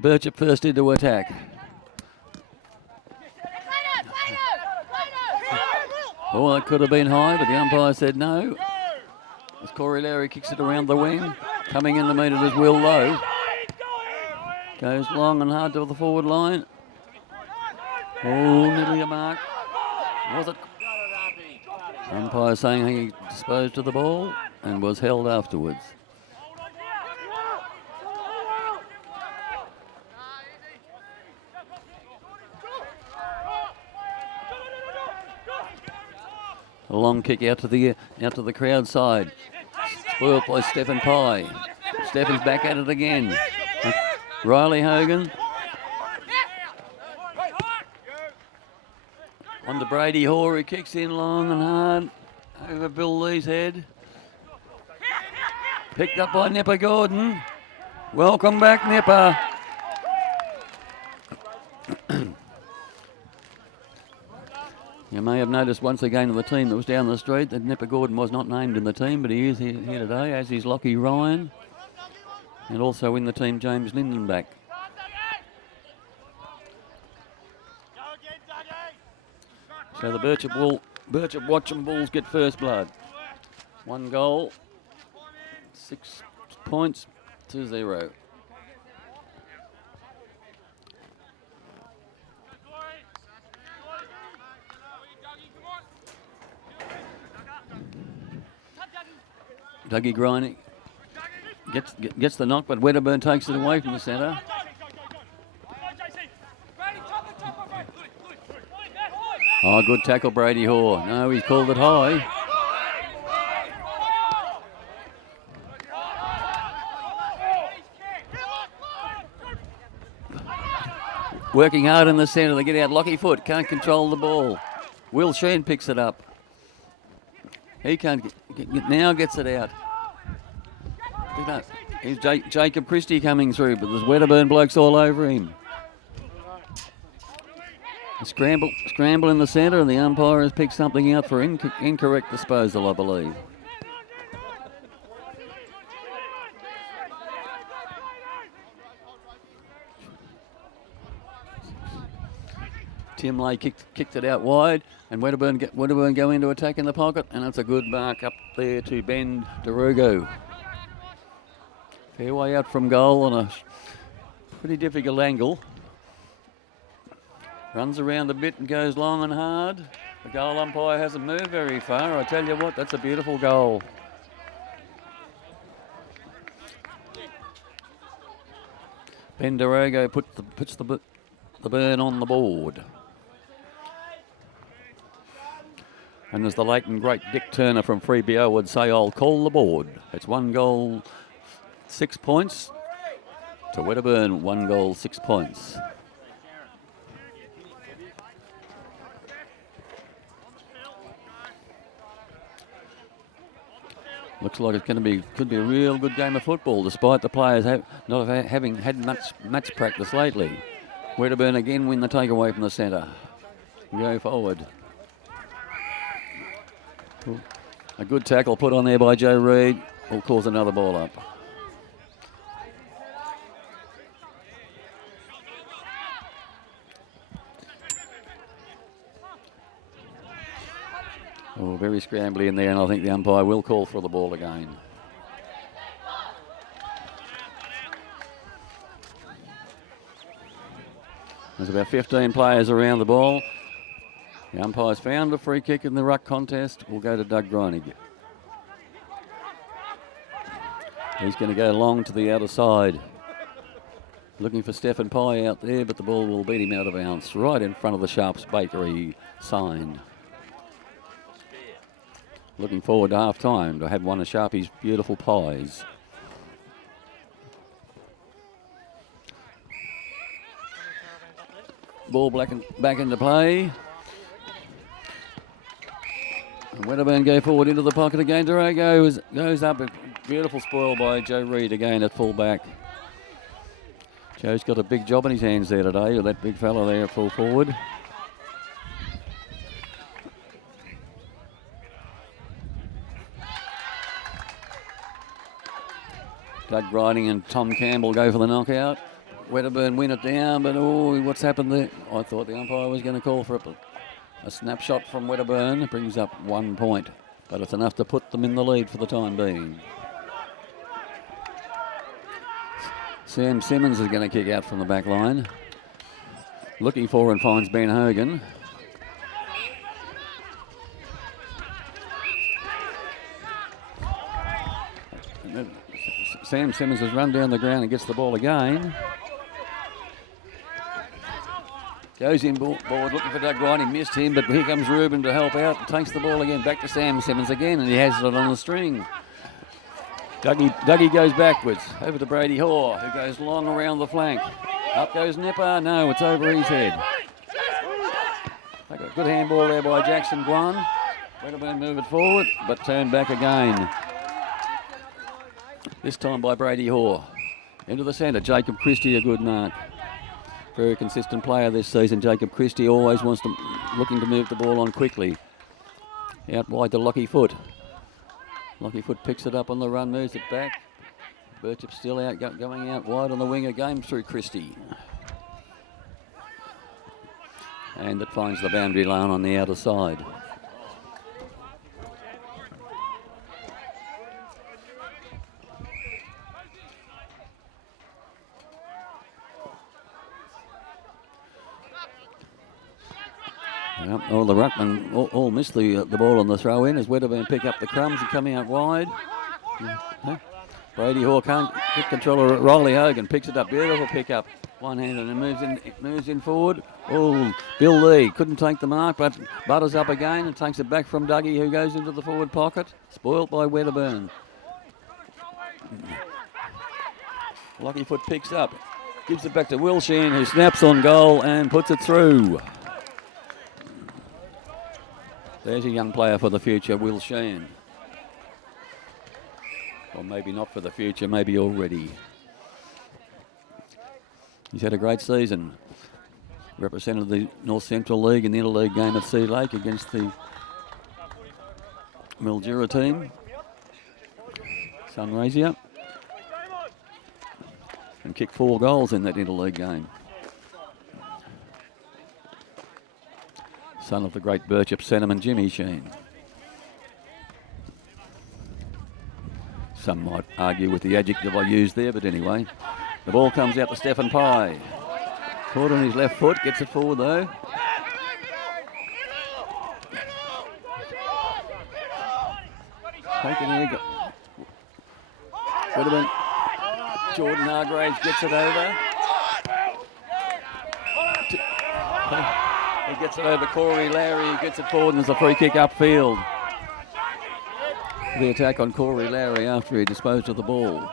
Birchip first into attack. Oh, it could have been high, but the umpire said no. As Corey Lowry kicks it around the wing. Coming in to meet it is Will Lowe. Goes long and hard to the forward line. Oh, nearly a mark. Was it? Umpire saying he disposed of the ball and was held afterwards. A long kick out to the crowd side. Spoiled by Stephen Pye. Stephen's back at it again. Riley Hogan. On to Brady Hoare, who kicks in long and hard. Over Bill Lee's head. Picked up by Nipper Gordon. Welcome back, Nipper. You may have noticed once again of the team that was down the street that Nipper Gordon was not named in the team, but he is here today, as is Lockie Ryan. And also in the team, James Lindenbach. So the BirchipWatchem Bulls get first blood. 1 goal, 6 points to 0. Dougie Griney gets the knock, but Wedderburn takes it away from the centre. Oh, good tackle, Brady Hoare. No, he's called it high. Working hard in the centre. They get out. Lockie Foot can't control the ball. Will Sheen picks it up. He can't now gets it out. Here's Jacob Christie coming through, but there's Wedderburn blokes all over him. A scramble in the centre, and the umpire has picked something out for incorrect disposal, I believe. Tim Lay kicked it out wide, and Wedderburn go into attack in the pocket, and it's a good mark up there to Ben DeRugo. Fair way out from goal on a pretty difficult angle. Runs around a bit and goes long and hard. The goal umpire hasn't moved very far. I tell you what, that's a beautiful goal. Ben DeRugo puts the burn on the board. And as the late and great Dick Turner from Freebio would say, I'll call the board. It's 1 goal, 6 points to Wedderburn, 1 goal, 6 points. Looks like it's could be a real good game of football, despite the players not having had much practice lately. Wedderburn again win the takeaway from the centre. Go forward. A good tackle put on there by Joe Reid will cause another ball up. Oh, very scrambly in there, and I think the umpire will call for the ball again. There's about 15 players around the ball. The umpire's found a free kick in the ruck contest. We'll go to Doug Greinig. He's going to go long to the outer side. Looking for Stephen Pye out there, but the ball will beat him out of bounds right in front of the Sharps Bakery sign. Looking forward to half time to have one of Sharpie's beautiful pies. Ball back into play. And Wedderburn go forward into the pocket again. Durago goes up. A beautiful spoil by Joe Reid again at full back. Joe's got a big job in his hands there today with that big fella there at full forward. Doug Greining and Tom Campbell go for the knockout. Wedderburn win it down, but oh, what's happened there? I thought the umpire was going to call for it. A snapshot from Wedderburn brings up 1 point, but it's enough to put them in the lead for the time being. Sam Simmons is going to kick out from the back line. Looking for and finds Ben Hogan. Sam Simmons has run down the ground and gets the ball again. Goes in board looking for Doug Wright. He missed him, but here comes Ruben to help out and takes the ball again. Back to Sam Simmons again, and he has it on the string. Dougie goes backwards. Over to Brady Hoare, who goes long around the flank. Up goes Nipper. No, it's over his head. Good handball there by Jackson Guan. Wedderburn move it forward, but turn back again. This time by Brady Hoare. Into the centre, Jacob Christie, a good mark. Very consistent player this season. Jacob Christie always looking to move the ball on quickly. Out wide to Lockie Foot. Lockie Foot picks it up on the run, moves it back. Birchip still out, going out wide on the wing again through Christie. And it finds the boundary line on the outer side. Oh, the ruckman all missed the ball on the throw in as Wedderburn pick up the crumbs and come out wide. Brady Hoare can't get control of it. Riley Hogan picks it up. Beautiful pick up. One-handed and moves in forward. Oh, Bill Lee couldn't take the mark, but butters up again and takes it back from Dougie, who goes into the forward pocket. Spoilt by Wedderburn. Lockie Foot picks up. Gives it back to Will Sheehan, who snaps on goal and puts it through. There's a young player for the future, Will Sheehan. Or maybe not for the future, maybe already. He's had a great season. Represented the North Central League in the interleague game at Sea Lake against the Mildura team. Sunraysia. And kicked 4 goals in that interleague game. Son of the great Birchip centreman Jimmy Sheen. Some might argue with the adjective I used there, but anyway. The ball comes out to Stephen Pye. Caught on his left foot, gets it forward though. Taken here. Wedderburn. Jordan Hargraves gets it over. He gets it over Corey Lowry, he gets it forward and there's a free kick upfield. The attack on Corey Lowry after he disposed of the ball.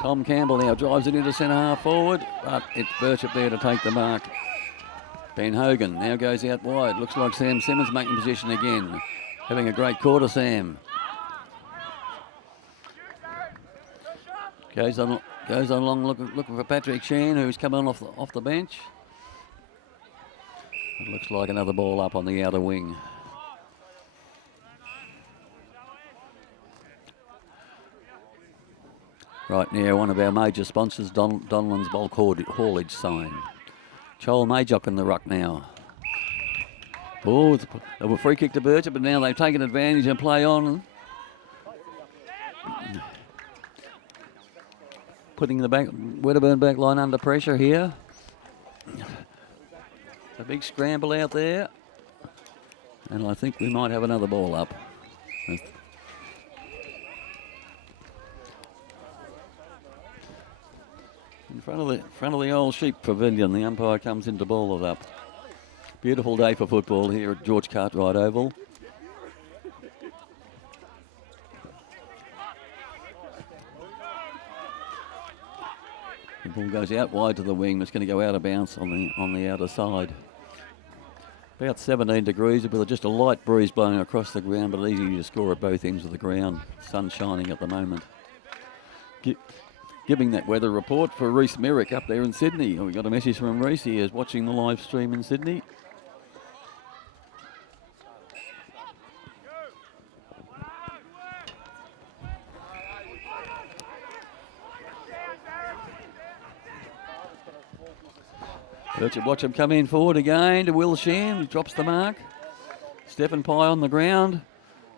Tom Campbell now drives it into centre half forward, but it's Birchip there to take the mark. Ben Hogan now goes out wide. Looks like Sam Simmons making position again. Having a great quarter, Sam. Goes on along looking for Patrick Sheehan, who's come on off the bench. It looks like another ball up on the outer wing. Right now, one of our major sponsors, Donlan's Bulk Haulage sign. Joel Majock in the ruck now. Oh, it's a free kick to Birchip, but now they've taken advantage and play on. Putting the Wedderburn back line under pressure here. A big scramble out there. And I think we might have another ball up. In front of the old sheep pavilion, the umpire comes in to ball it up. Beautiful day for football here at George Cartwright Oval. The ball goes out wide to the wing. It's going to go out of bounds on the outer side. About 17 degrees with just a light breeze blowing across the ground, but easy to score at both ends of the ground. Sun shining at the moment. Giving that weather report for Reece Merrick up there in Sydney. We got a message from Reece. He is watching the live stream in Sydney. BirchipWatchem come in forward again to Will Sheehan. He drops the mark. Stephen Pye on the ground.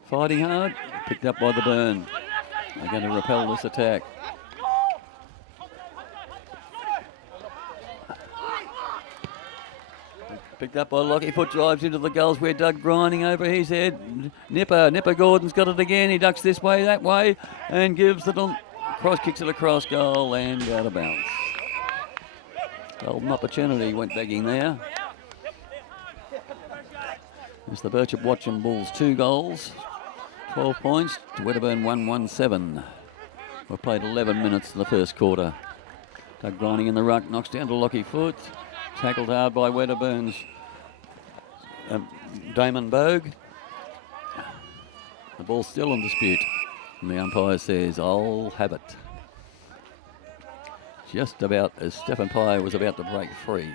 Fighting hard. Picked up by the Burn. They're going to repel this attack. Picked up by Lockie. Foot drives into the goals where Doug grinding over his head. Nipper Gordon's got it again. He ducks this way, that way, and gives it on. Cross kicks it across goal and out of bounds. Golden opportunity went begging there. It's the BirchipWatchem Bulls 2 goals, 12 points to Wedderburn 1-1-7. We've played 11 minutes in the first quarter. Doug grinding in the ruck, knocks down to Lockie Foot. Tackled hard by Wedderburn's Damon Bogue. The ball's still in dispute. And the umpire says, I'll have it. Just about as Stephen Pye was about to break free.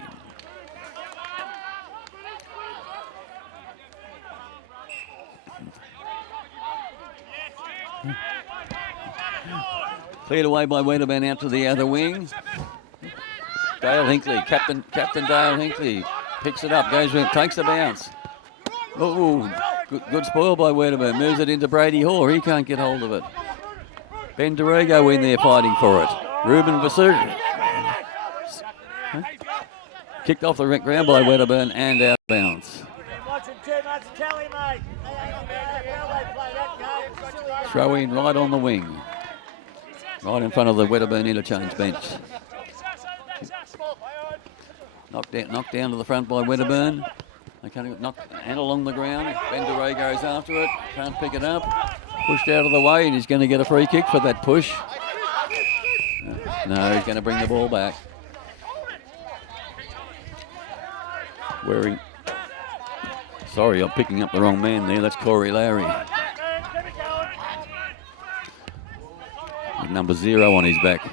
Cleared away by Wedderburn out to the other wing. Dale Hinkley, Captain Dale Hinkley, picks it up, goes with, takes the bounce. Oh, good spoil by Wedderburn, moves it into Brady Hoare, he can't get hold of it. Ben Dorigo in there fighting for it. Ruben Vasu. Kicked off the ground by Wedderburn and out of bounds. Throw in right on the wing. Right in front of the Wedderburn interchange bench. Knocked down to the front by Wedderburn. They can't knock and along the ground. Ben DeRay goes after it. Can't pick it up. Pushed out of the way, and he's going to get a free kick for that push. No, he's going to bring the ball back. Sorry, I'm picking up the wrong man there. That's Corey Lowry. With number 0 on his back.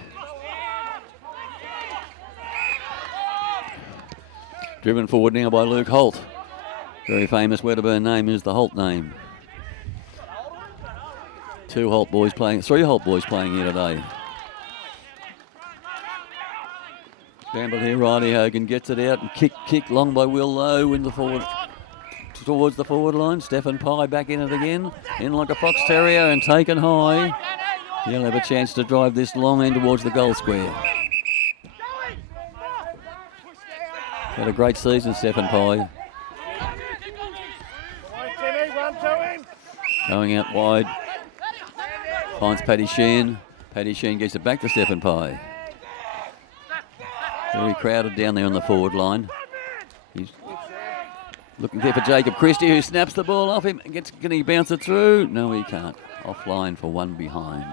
Driven forward now by Luke Holt. Very famous Wedderburn name is the Holt name. 3 Holt boys playing here today. Scramble here, Riley Hogan gets it out and kick long by Will Lowe in the forward, towards the forward line. Stephen Pye back in it again, in like a fox terrier and taken high. He'll have a chance to drive this long end towards the goal square. Had a great season, Stephen Pye. Going out wide. Finds Paddy Sheehan. Paddy Sheehan gets it back to Stephen Pye. Very crowded down there on the forward line. He's looking there for Jacob Christie, who snaps the ball off him. Can he bounce it through? No, he can't. Offline for one behind.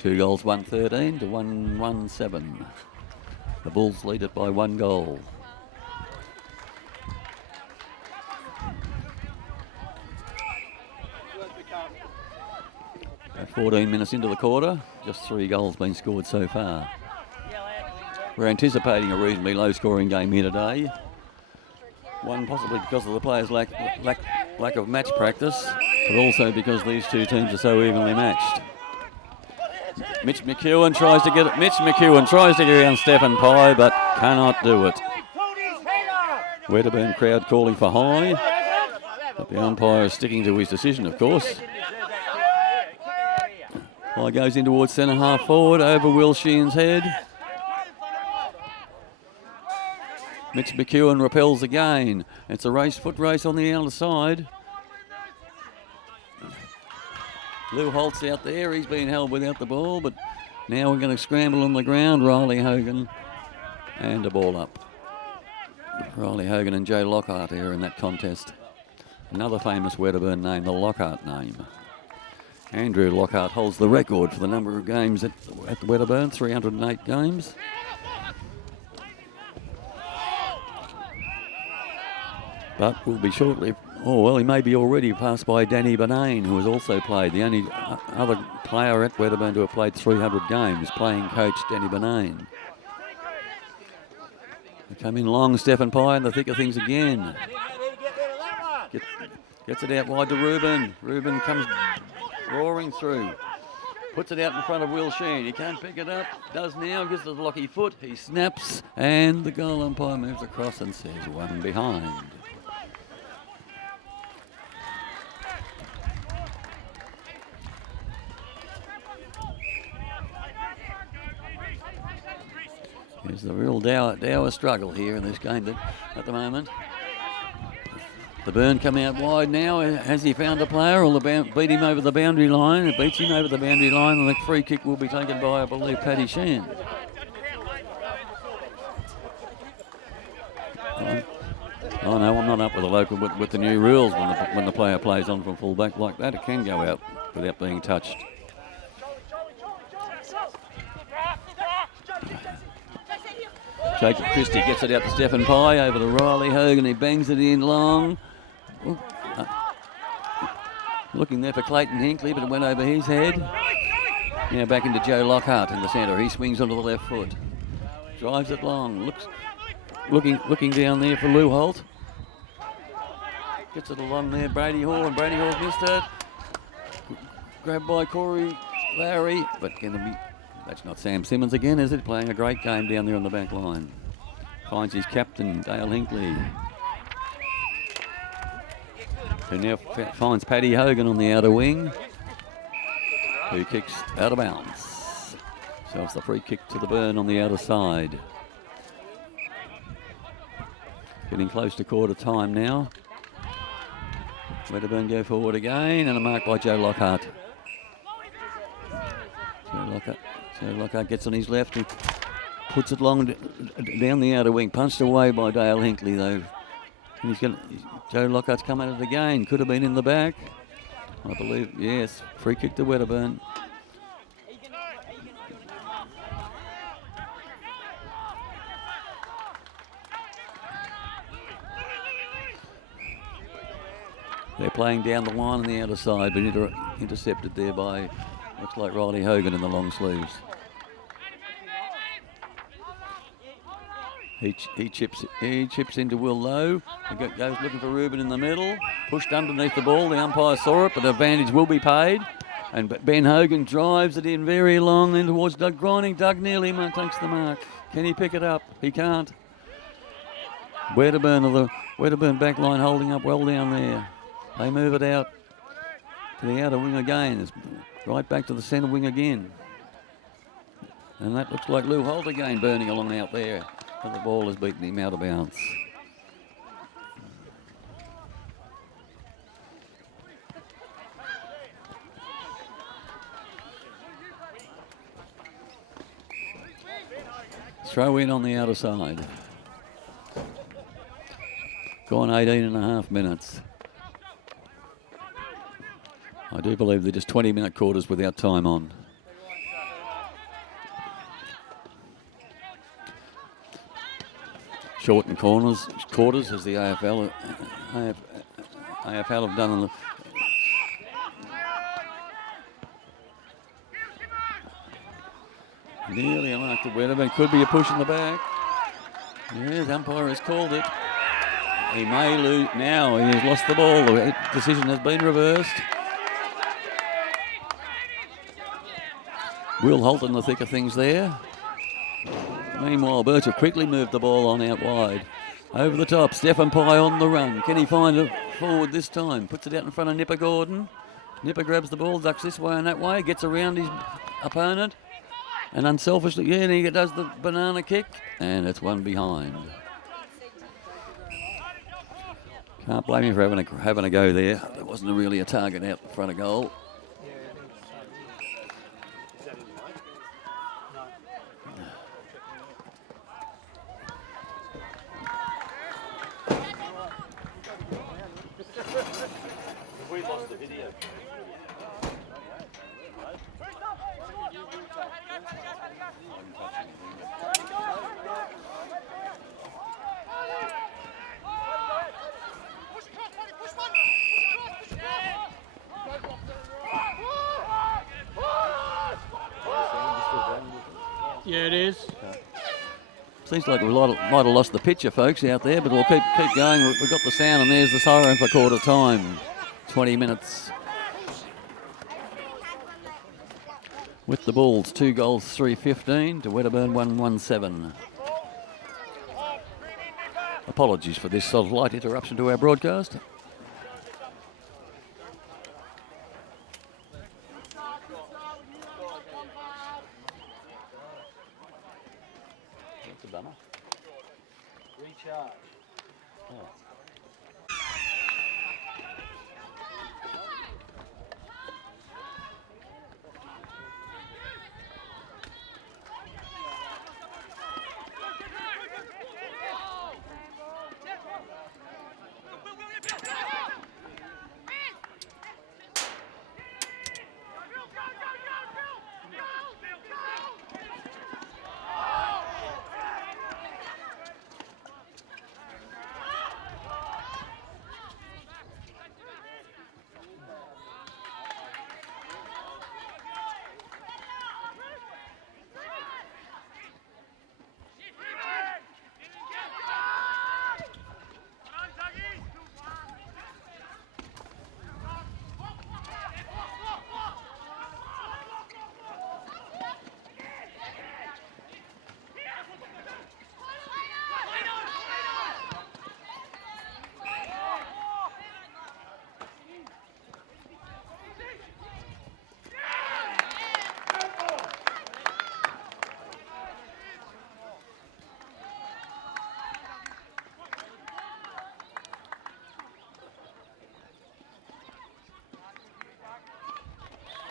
2 goals, 1-13 to 1-1-7. The Bulls lead it by 1 goal. About 14 minutes into the quarter, just 3 goals been scored so far. We're anticipating a reasonably low-scoring game here today. One possibly because of the players' lack of match practice, but also because these 2 teams are so evenly matched. Mitch McEwen tries to get around Stephen Pye, but cannot do it. Wedderburn crowd calling for high, but the umpire is sticking to his decision, of course. Pye goes in towards centre half forward over Will Sheehan's head. Mitch McEwen repels again. It's a foot race on the outer side. Lou Holt's out there. He's been held without the ball, but now we're going to scramble on the ground. Riley Hogan and a ball up. Riley Hogan and Jay Lockhart here in that contest. Another famous Wedderburn name, the Lockhart name. Andrew Lockhart holds the record for the number of games at the Wedderburn, 308 games. But will be shortly, he may be already passed by Danny Benane, who has also played. The only other player at Wedderburn to have played 300 games, playing coach Danny Benane. They come in long, Stephen Pye in the thick of things again. Gets it out wide to Ruben. Ruben comes roaring through. Puts it out in front of Will Sheen. He can't pick it up. Does now. Gives it a lucky foot. He snaps, and the goal umpire moves across and says one behind. There's the real dour struggle here in this game at the moment. The Burn come out wide now. Has he found a player? Or beat him over the boundary line? It beats him over the boundary line, and the free kick will be taken by, I believe, Paddy Shan. Oh no, I'm not up with the local with the new rules. When the player plays on from full back like that, it can go out without being touched. Jacob Christie gets it out to Stephen Pye over to Riley Hogan. He bangs it in long. Looking there for Clayton Hinkley, but it went over his head. Now back into Joe Lockhart in the centre. He swings onto the left foot. Drives it long. Looking down there for Lou Holt. Gets it along there. Brady Hall, and Brady Hall's missed it. Grabbed by Corey Lowry, but that's not Sam Simmons again, is it? Playing a great game down there on the back line. Finds his captain, Dale Hinkley. Who now finds Paddy Hogan on the outer wing, who kicks out of bounds. So it's the free kick to the Burn on the outer side. Getting close to quarter time now. Wedderburn go forward again, and a mark by Joe Lockhart. Joe Lockhart gets on his left and puts it long down the outer wing. Punched away by Dale Hinkley though. And Joe Lockhart's come at it again. Could have been in the back. I believe, yes. Free kick to Wedderburn. They're playing down the line on the outer side, but intercepted there by, looks like Riley Hogan in the long sleeves. He chips into Will Lowe. He goes looking for Ruben in the middle. Pushed underneath the ball. The umpire saw it, but the advantage will be paid. And Ben Hogan drives it in very long in towards Doug Grining. Doug nearly takes the mark. Can he pick it up? He can't. Wedderburn back line holding up well down there. They move it out to the outer wing again. It's right back to the centre wing again. And that looks like Lou Holt again burning along out there. But the ball has beaten him out of bounds. Throw in on the outer side. Gone 18 and a half minutes. I do believe they're just 20-minute quarters without time on. Shortened quarters as the AFL have done. Nearly a mark to Wedderburn. Could be a push in the back. Yes, umpire has called it. He may lose. Now he has lost the ball. The decision has been reversed. Will Holt in the thick of things there. Meanwhile, Birchip quickly moved the ball on out wide. Over the top, Stephen Pye on the run. Can he find it forward this time? Puts it out in front of Nipper Gordon. Nipper grabs the ball, ducks this way and that way, gets around his opponent. And unselfishly, and he does the banana kick. And it's one behind. Can't blame him for having a go there. There wasn't really a target out in front of goal. Yeah, it is. Seems like we might have lost the picture, folks, out there, but we'll keep going. We've got the sound, and there's the siren for quarter time. 20 minutes. With the Bulls, 2 goals, 3-15 to Wedderburn, 1-1-7. Apologies for this slight interruption to our broadcast. That's a bummer. Recharge. Oh.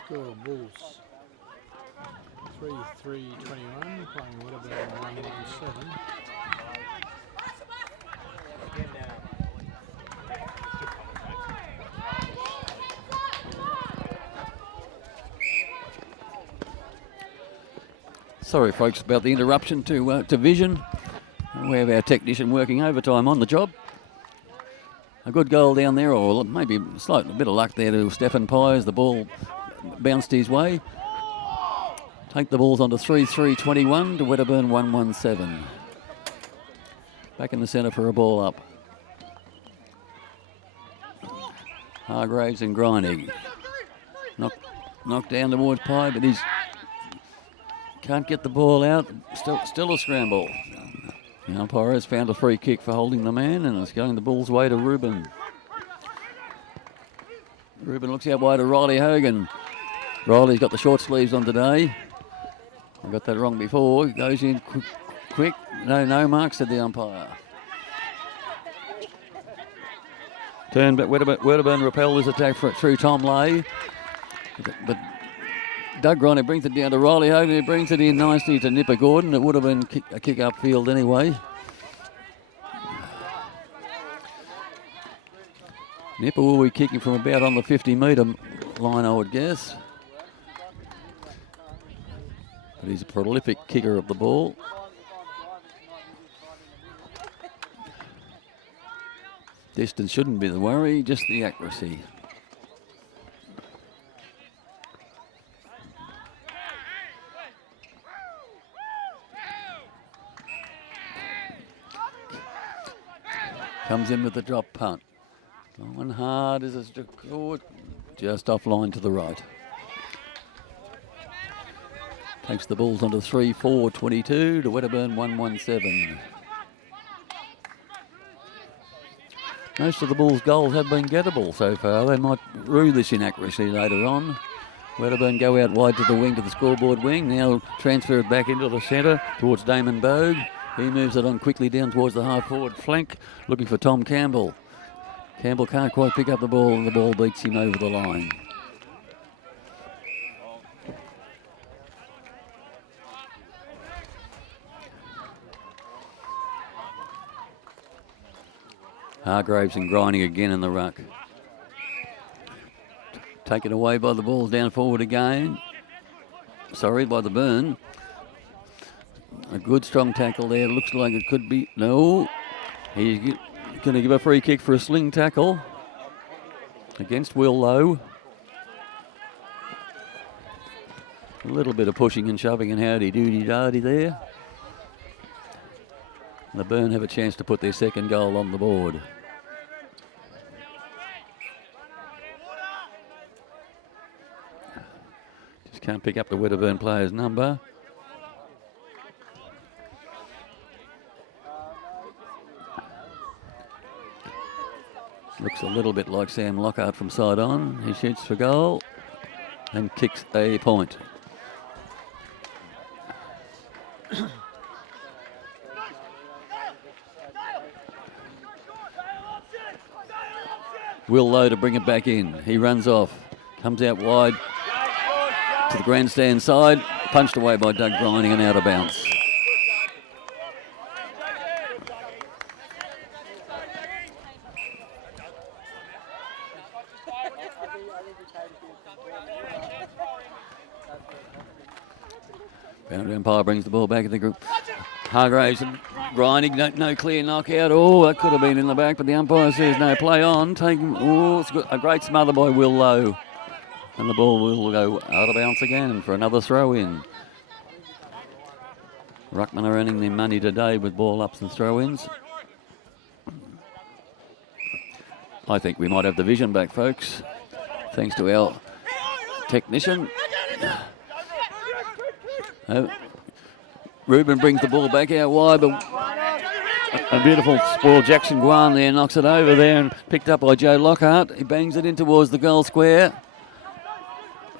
Score Bulls 3-3-21, playing Wedderburn 1-1-7. Sorry, folks, about the interruption to Vision. We have our technician working overtime on the job. A good goal down there, or maybe a bit of luck there to Stefan Pye as the ball bounced his way. Take the Bulls onto 3-3-21 to Wedderburn 1-1-7. Back in the centre for a ball up. Hargraves and Greinig. Knocked down towards Pye, but he's can't get the ball out. Still a scramble. The umpire has found a free kick for holding the man, and it's going the Bulls' way to Ruben. Ruben looks out wide to Riley Hogan. Riley's got the short sleeves on today. I got that wrong before. Goes in quick. No mark, said the umpire. Turn back. Wedderburn repel this attack through Tom Lay. But Doug Greinig brings it down to Riley Hogan. He brings it in nicely to Nipper Gordon. It would have been a kick upfield anyway. Nipper will be kicking from about on the 50-metre line, I would guess. But he's a prolific kicker of the ball. Distance shouldn't be the worry, just the accuracy. Comes in with the drop punt. Long and hard as it's just offline to the right. Takes the Bulls onto 3-4-22 to Wedderburn 1-1-7. Most of the Bulls' goals have been gettable so far. They might rue this inaccuracy later on. Wedderburn go out wide to the wing, to the scoreboard wing. Now transfer it back into the centre towards Damon Bogue. He moves it on quickly down towards the half-forward flank, looking for Tom Campbell. Campbell can't quite pick up the ball, and the ball beats him over the line. Hargraves and Greinig again in the ruck. Taken away by the Bulls down forward again. Sorry, by the Burn. A good strong tackle there. Looks like it could be. No. He's going to give a free kick for a sling tackle against Will Lowe. A little bit of pushing and shoving and howdy-doody-dardy there. The Burn have a chance to put their second goal on the board. Just Can't pick up the Wedderburn player's number. Looks a little bit like Sam Lockhart from side on. He shoots for goal and kicks a point. Will Lowe to bring it back in. He runs off, comes out wide to the grandstand side, punched away by Doug Grinding and out of bounds. Boundary umpire brings the ball back in the group. Hargraves and Grinding, no clear knockout. Oh, that could have been in the back, but the umpire says no, play on. Take him. Oh, it's a great smother by Will Lowe. And the ball will go out of bounds again for another throw in. Ruckman are earning their money today with ball ups and throw ins. I think we might have the vision back, folks, thanks to our technician. Ruben brings the ball back out wide, but a beautiful spoil. Jackson Guan there knocks it over there and picked up by Joe Lockhart. He bangs it in towards the goal square.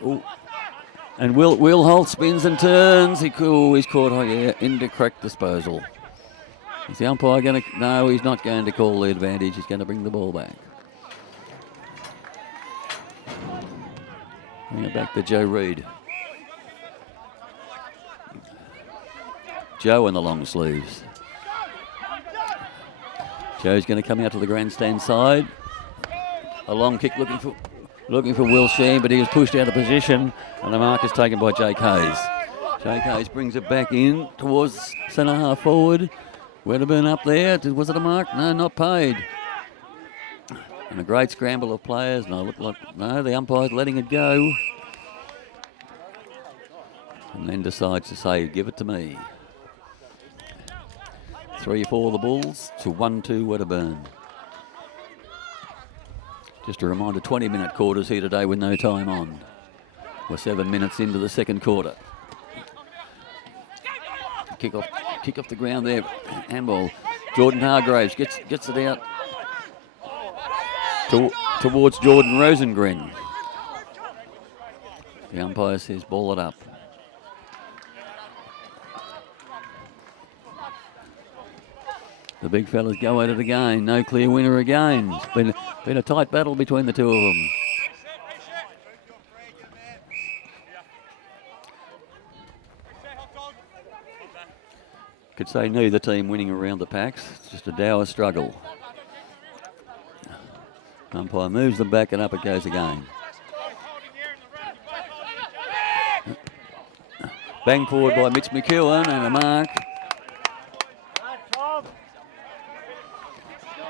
Ooh. And Will Holt spins and turns. He's caught into correct disposal. Is the umpire going to... No, he's not going to call the advantage. He's going to bring the ball back. Bring it back to Joe Reid. Joe in the long sleeves. Joe's going to come out to the grandstand side. A long kick looking for Will Sheen, but he was pushed out of position, and the mark is taken by Jake Hayes. Jake Hayes brings it back in towards centre half forward. Wedderburn up there. Was it a mark? No, not paid. And a great scramble of players, and I look like, no, the umpire's letting it go. And then decides to say, give it to me. 3-4 the Bulls to 1-2 Wedderburn. Just a reminder, 20-minute quarters here today with no time on. We're 7 minutes into the second quarter. Kick off the ground there. Handball. Jordan Hargraves gets it out towards Jordan Rosengren. The umpire says ball it up. The big fellas go at it again. No clear winner again. It's been a tight battle between the two of them. Could say neither team winning around the packs. It's just a dour struggle. Umpire moves them back and up it goes again. Bang forward by Mitch McEwen and a mark.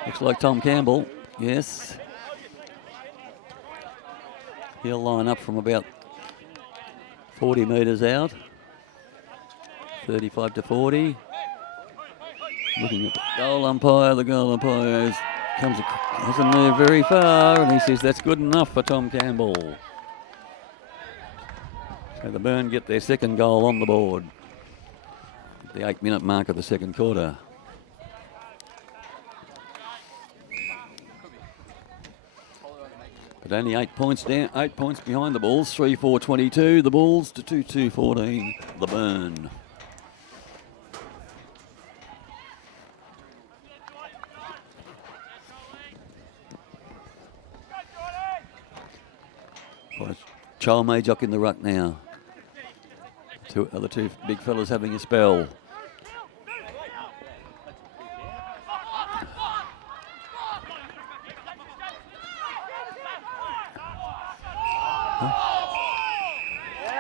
Looks like Tom Campbell, yes. He'll line up from about 40 metres out. 35 to 40. Looking at the goal umpire hasn't moved very far, and he says that's good enough for Tom Campbell. So the Burn get their second goal on the board. The 8-minute mark of the second quarter. But only 8 points down, 8 points behind the Bulls. 3-4-22, the Bulls to 2-2-14, the Burn. Charles Majok in the ruck now. Other two big fellas having a spell.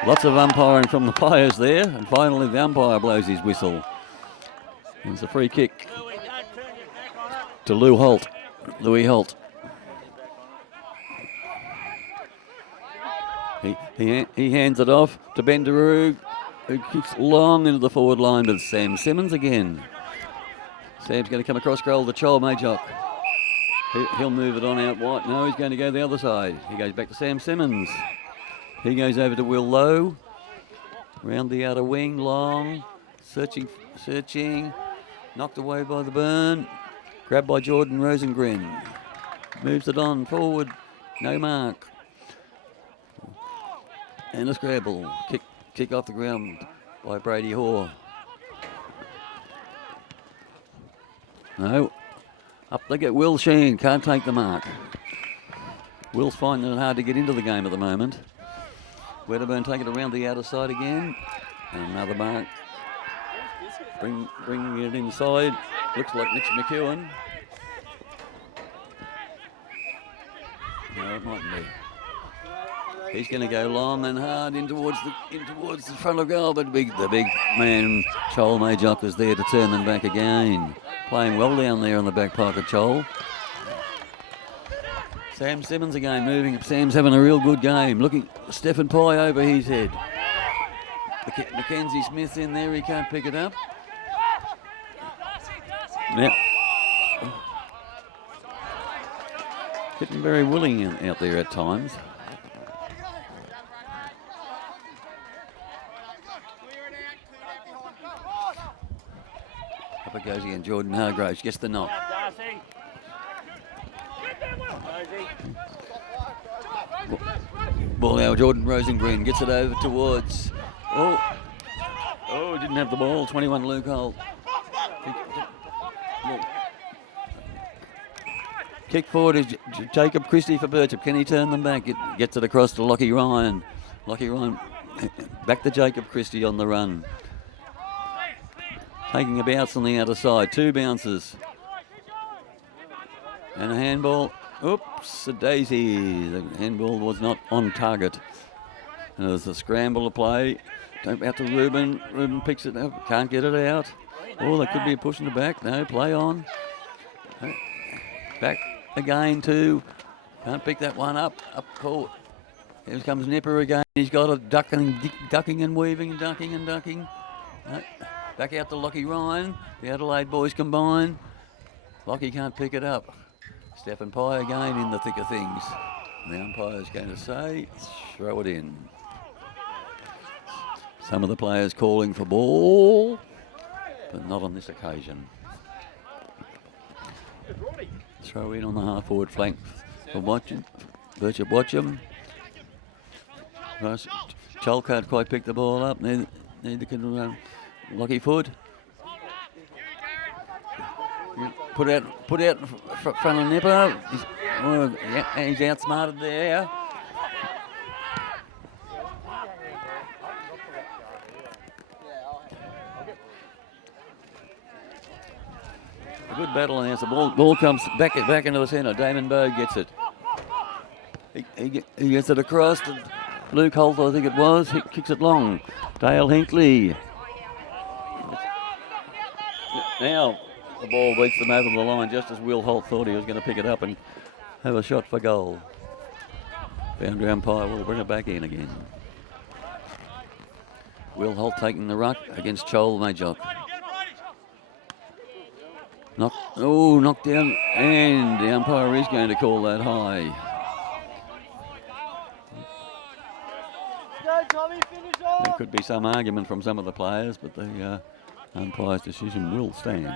Lots of umpiring from the players there, and finally the umpire blows his whistle. There's a free kick to Louis Holt. He hands it off to Bendaroo, who kicks long into the forward line with Sam Simmons again. Sam's going to come across goal to Charles Majok. He'll move it on out wide. No, he's going to go the other side. He goes back to Sam Simmons. He goes over to Will Lowe. Round the outer wing, long. Searching. Knocked away by the burn. Grabbed by Jordan Rosengren. Moves it on forward. No mark. And a scrabble. Kick off the ground by Brady Hoare. No. Up they get Will Sheen. Can't take the mark. Will's finding it hard to get into the game at the moment. Wedderburn take it around the outer side again. And another mark. Bringing it inside. Looks like Mitch McEwen. No, it mightn't be. He's going to go long and hard in towards the front of goal, but the big man, Chol Majok, is there to turn them back again. Playing well down there on the back pocket, Chol. Sam Simmons again moving. Sam's having a real good game. Looking, Stephen Pye over his head. Mackenzie Smith's in there, he can't pick it up. Now, getting very willing out there at times. Up it goes again. Jordan Hargraves gets the knock. Ball now, Jordan Rosengren gets it over towards. Oh, didn't have the ball. 21 Luke Holt. Kick forward is Jacob Christie for Birchip. Can he turn them back? Gets it across to Lockie Ryan. Lockie Ryan back to Jacob Christie on the run. Taking a bounce on the outer side. 2 bounces. And a handball. Oops, a daisy. The handball was not on target. And there's a scramble to play. Out to Ruben. Ruben picks it up. Can't get it out. Oh, there could be a push in the back. No, play on. Back again too. Can't pick that one up. Up court. Here comes Nipper again. He's got a ducking and weaving, ducking and ducking. Back out to Lockie Ryan. The Adelaide boys combine. Lockie can't pick it up. Stephen Pye again in the thick of things. The umpire's going to say, throw it in. Some of the players calling for ball, but not on this occasion. Throw in on the half-forward flank for BirchipWatchem. Chol can't quite pick the ball up. Neither can Lockie Foot. Put out front of Nipper. He's outsmarted there. A good battle, and as the ball comes back into the centre. Damon Bowe gets it. He gets it across to Luke Holt, I think it was. He kicks it long. Dale Hinkley. Now the ball beats them over the line just as Will Holt thought he was going to pick it up and have a shot for goal. Boundary umpire will bring it back in again. Will Holt taking the ruck against Chol Majok. Knocked down, and the umpire is going to call that high. There could be some argument from some of the players, but the umpire's decision will stand.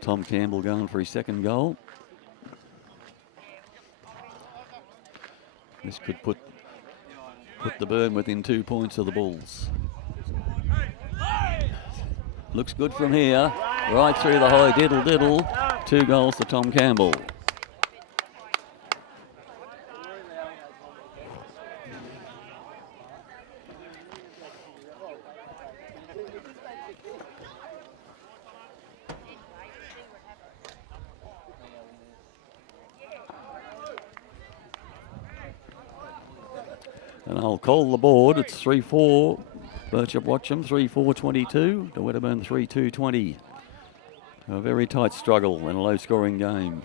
Tom Campbell going for his second goal. This could put the Burn within 2 points of the Bulls. Looks good from here, right through the high diddle. 2 goals to Tom Campbell. And I'll call the board. It's 3-4. BirchipWatchem 3-4-22 to Wedderburn 3-2-20. A very tight struggle and a low-scoring game.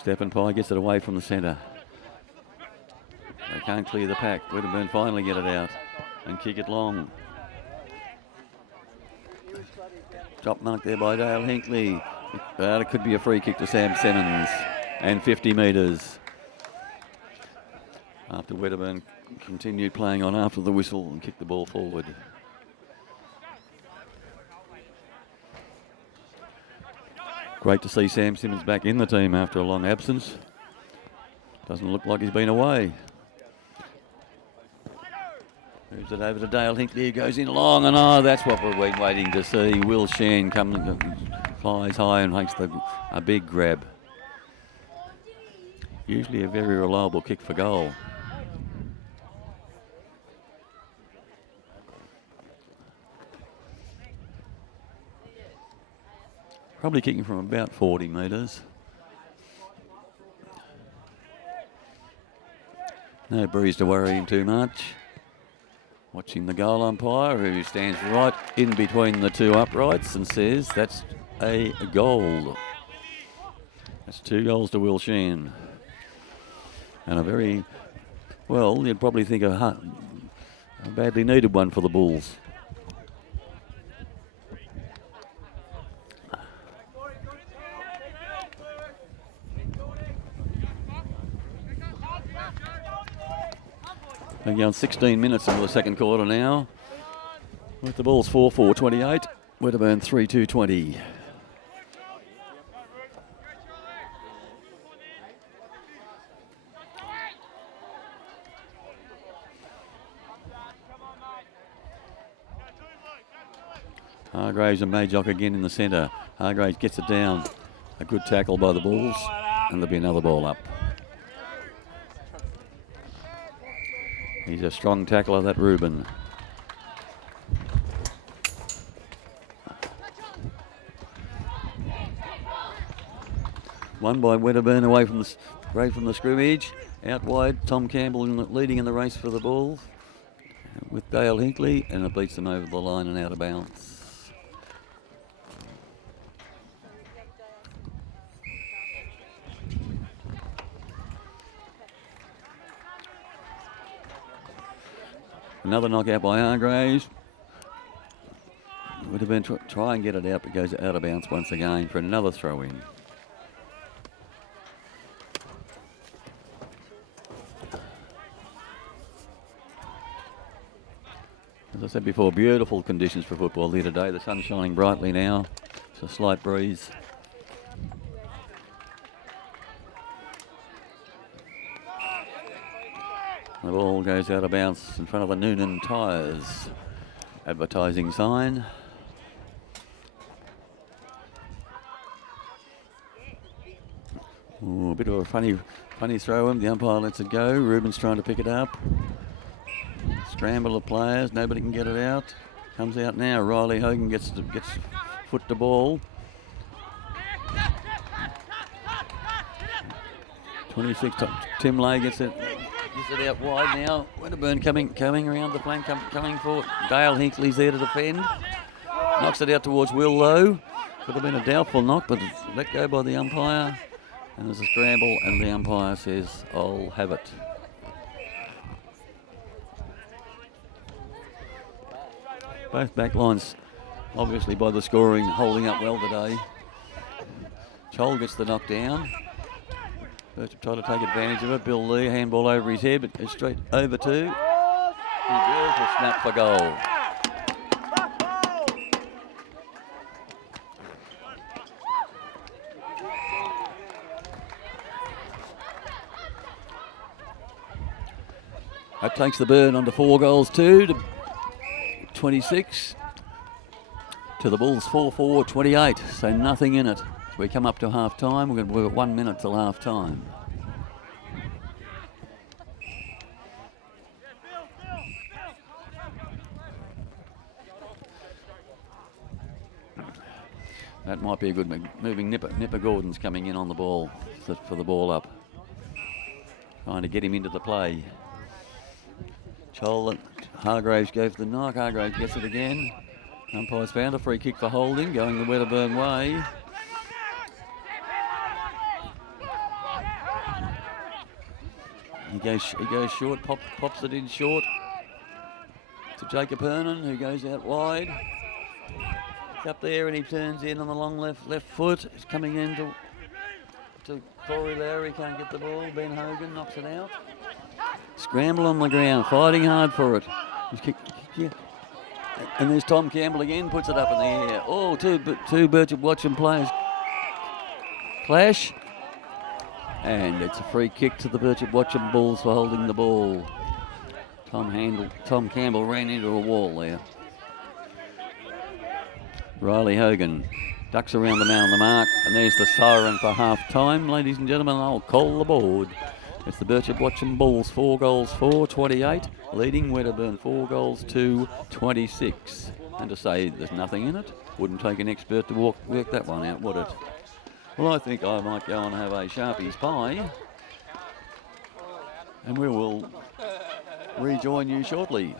Stephen Pye gets it away from the centre. They can't clear the pack. Wedderburn finally get it out and kick it long. Drop mark there by Dale Hinkley. It could be a free kick to Sam Simmons, and 50 metres. After Wedderburn continued playing on after the whistle and kicked the ball forward. Great to see Sam Simmons back in the team after a long absence. Doesn't look like he's been away. Moves it over to Dale Hinkley, who goes in long, and that's what we've been waiting to see. Will Sheen flies high and makes a big grab. Usually a very reliable kick for goal. Probably kicking from about 40 metres. No breeze to worry him too much. Watching the goal umpire, who stands right in between the two uprights and says that's a goal. That's 2 goals to Will Sheen. And a very, well, you'd probably think a badly needed one for the Bulls. We're going 16 minutes into the second quarter now. With the Bulls 4-4-28, Wedderburn 3-2-20. Hargraves and Majock again in the centre. Hargraves gets it down. A good tackle by the Bulls, and there'll be another ball up. He's a strong tackler, that Reuben. Won by Wedderburn away from the scrimmage. Out wide, Tom Campbell leading in the race for the Bulls with Dale Hinkley, and it beats them over the line and out of bounds. Another knockout by Hargraves. Would have been try and get it out, but goes out of bounds once again for another throw in. As I said before, beautiful conditions for football here today. The sun's shining brightly now. It's a slight breeze. The ball goes out of bounds in front of the Noonan Tyres advertising sign. Ooh, a bit of a funny throw in. The umpire lets it go. Reuben's trying to pick it up. Scramble of players. Nobody can get it out. Comes out now. Riley Hogan gets foot to ball. 26. Tim Lay gets it out wide now. Wedderburn coming around the flank, coming for Dale Hinkley's there to defend. Knocks it out towards Will Lowe. Could have been a doubtful knock, but it's let go by the umpire. And there's a scramble, and the umpire says, I'll have it. Both back lines, obviously by the scoring, holding up well today. Chol gets the knock down. Birchip tried to take advantage of it. Bill Lee, handball over his head, but it's straight over to. And a beautiful snap for goal. That takes the Burn on to 4 goals too, to 26. To the Bulls 4-4-28, so nothing in it. We come up to half time. We've got 1 minute till half time. That might be a good moving Nipper. Nipper Gordon's coming in on the ball for the ball up. Trying to get him into the play. Chol, Hargraves goes for the knock. Hargraves gets it again. Umpire's found a free kick for holding, going the Wedderburn way. He goes short, pops it in short to Jacob Hernan, who goes out wide. Up there, and he turns in on the long left foot. He's coming in to Corey Lowry, can't get the ball. Ben Hogan knocks it out. Scramble on the ground, fighting hard for it. And there's Tom Campbell again, puts it up in the air. Oh, two BirchipWatchem players clash. And it's a free kick to the BirchipWatchem Bulls for holding the ball. Tom Campbell ran into a wall there. Riley Hogan ducks around the man on the mark, and there's the siren for half time. Ladies and gentlemen, I'll call the board. It's the BirchipWatchem Bulls, 4 goals, 4-28, leading Wedderburn 4 goals, 2-26. And to say there's nothing in it, wouldn't take an expert to work that one out, would it? Well, I think I might go and have a Sharpie's pie, and we will rejoin you shortly.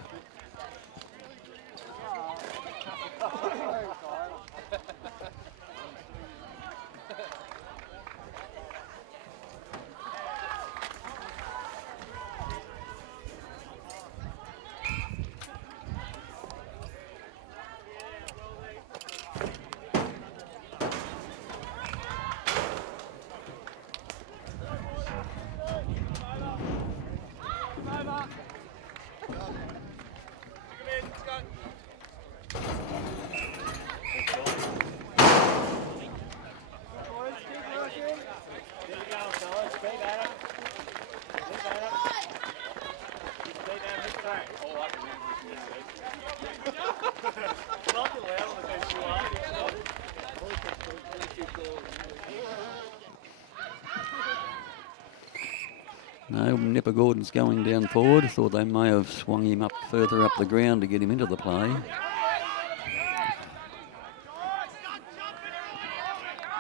No, Nipper Gordon's going down forward. Thought they may have swung him up further up the ground to get him into the play.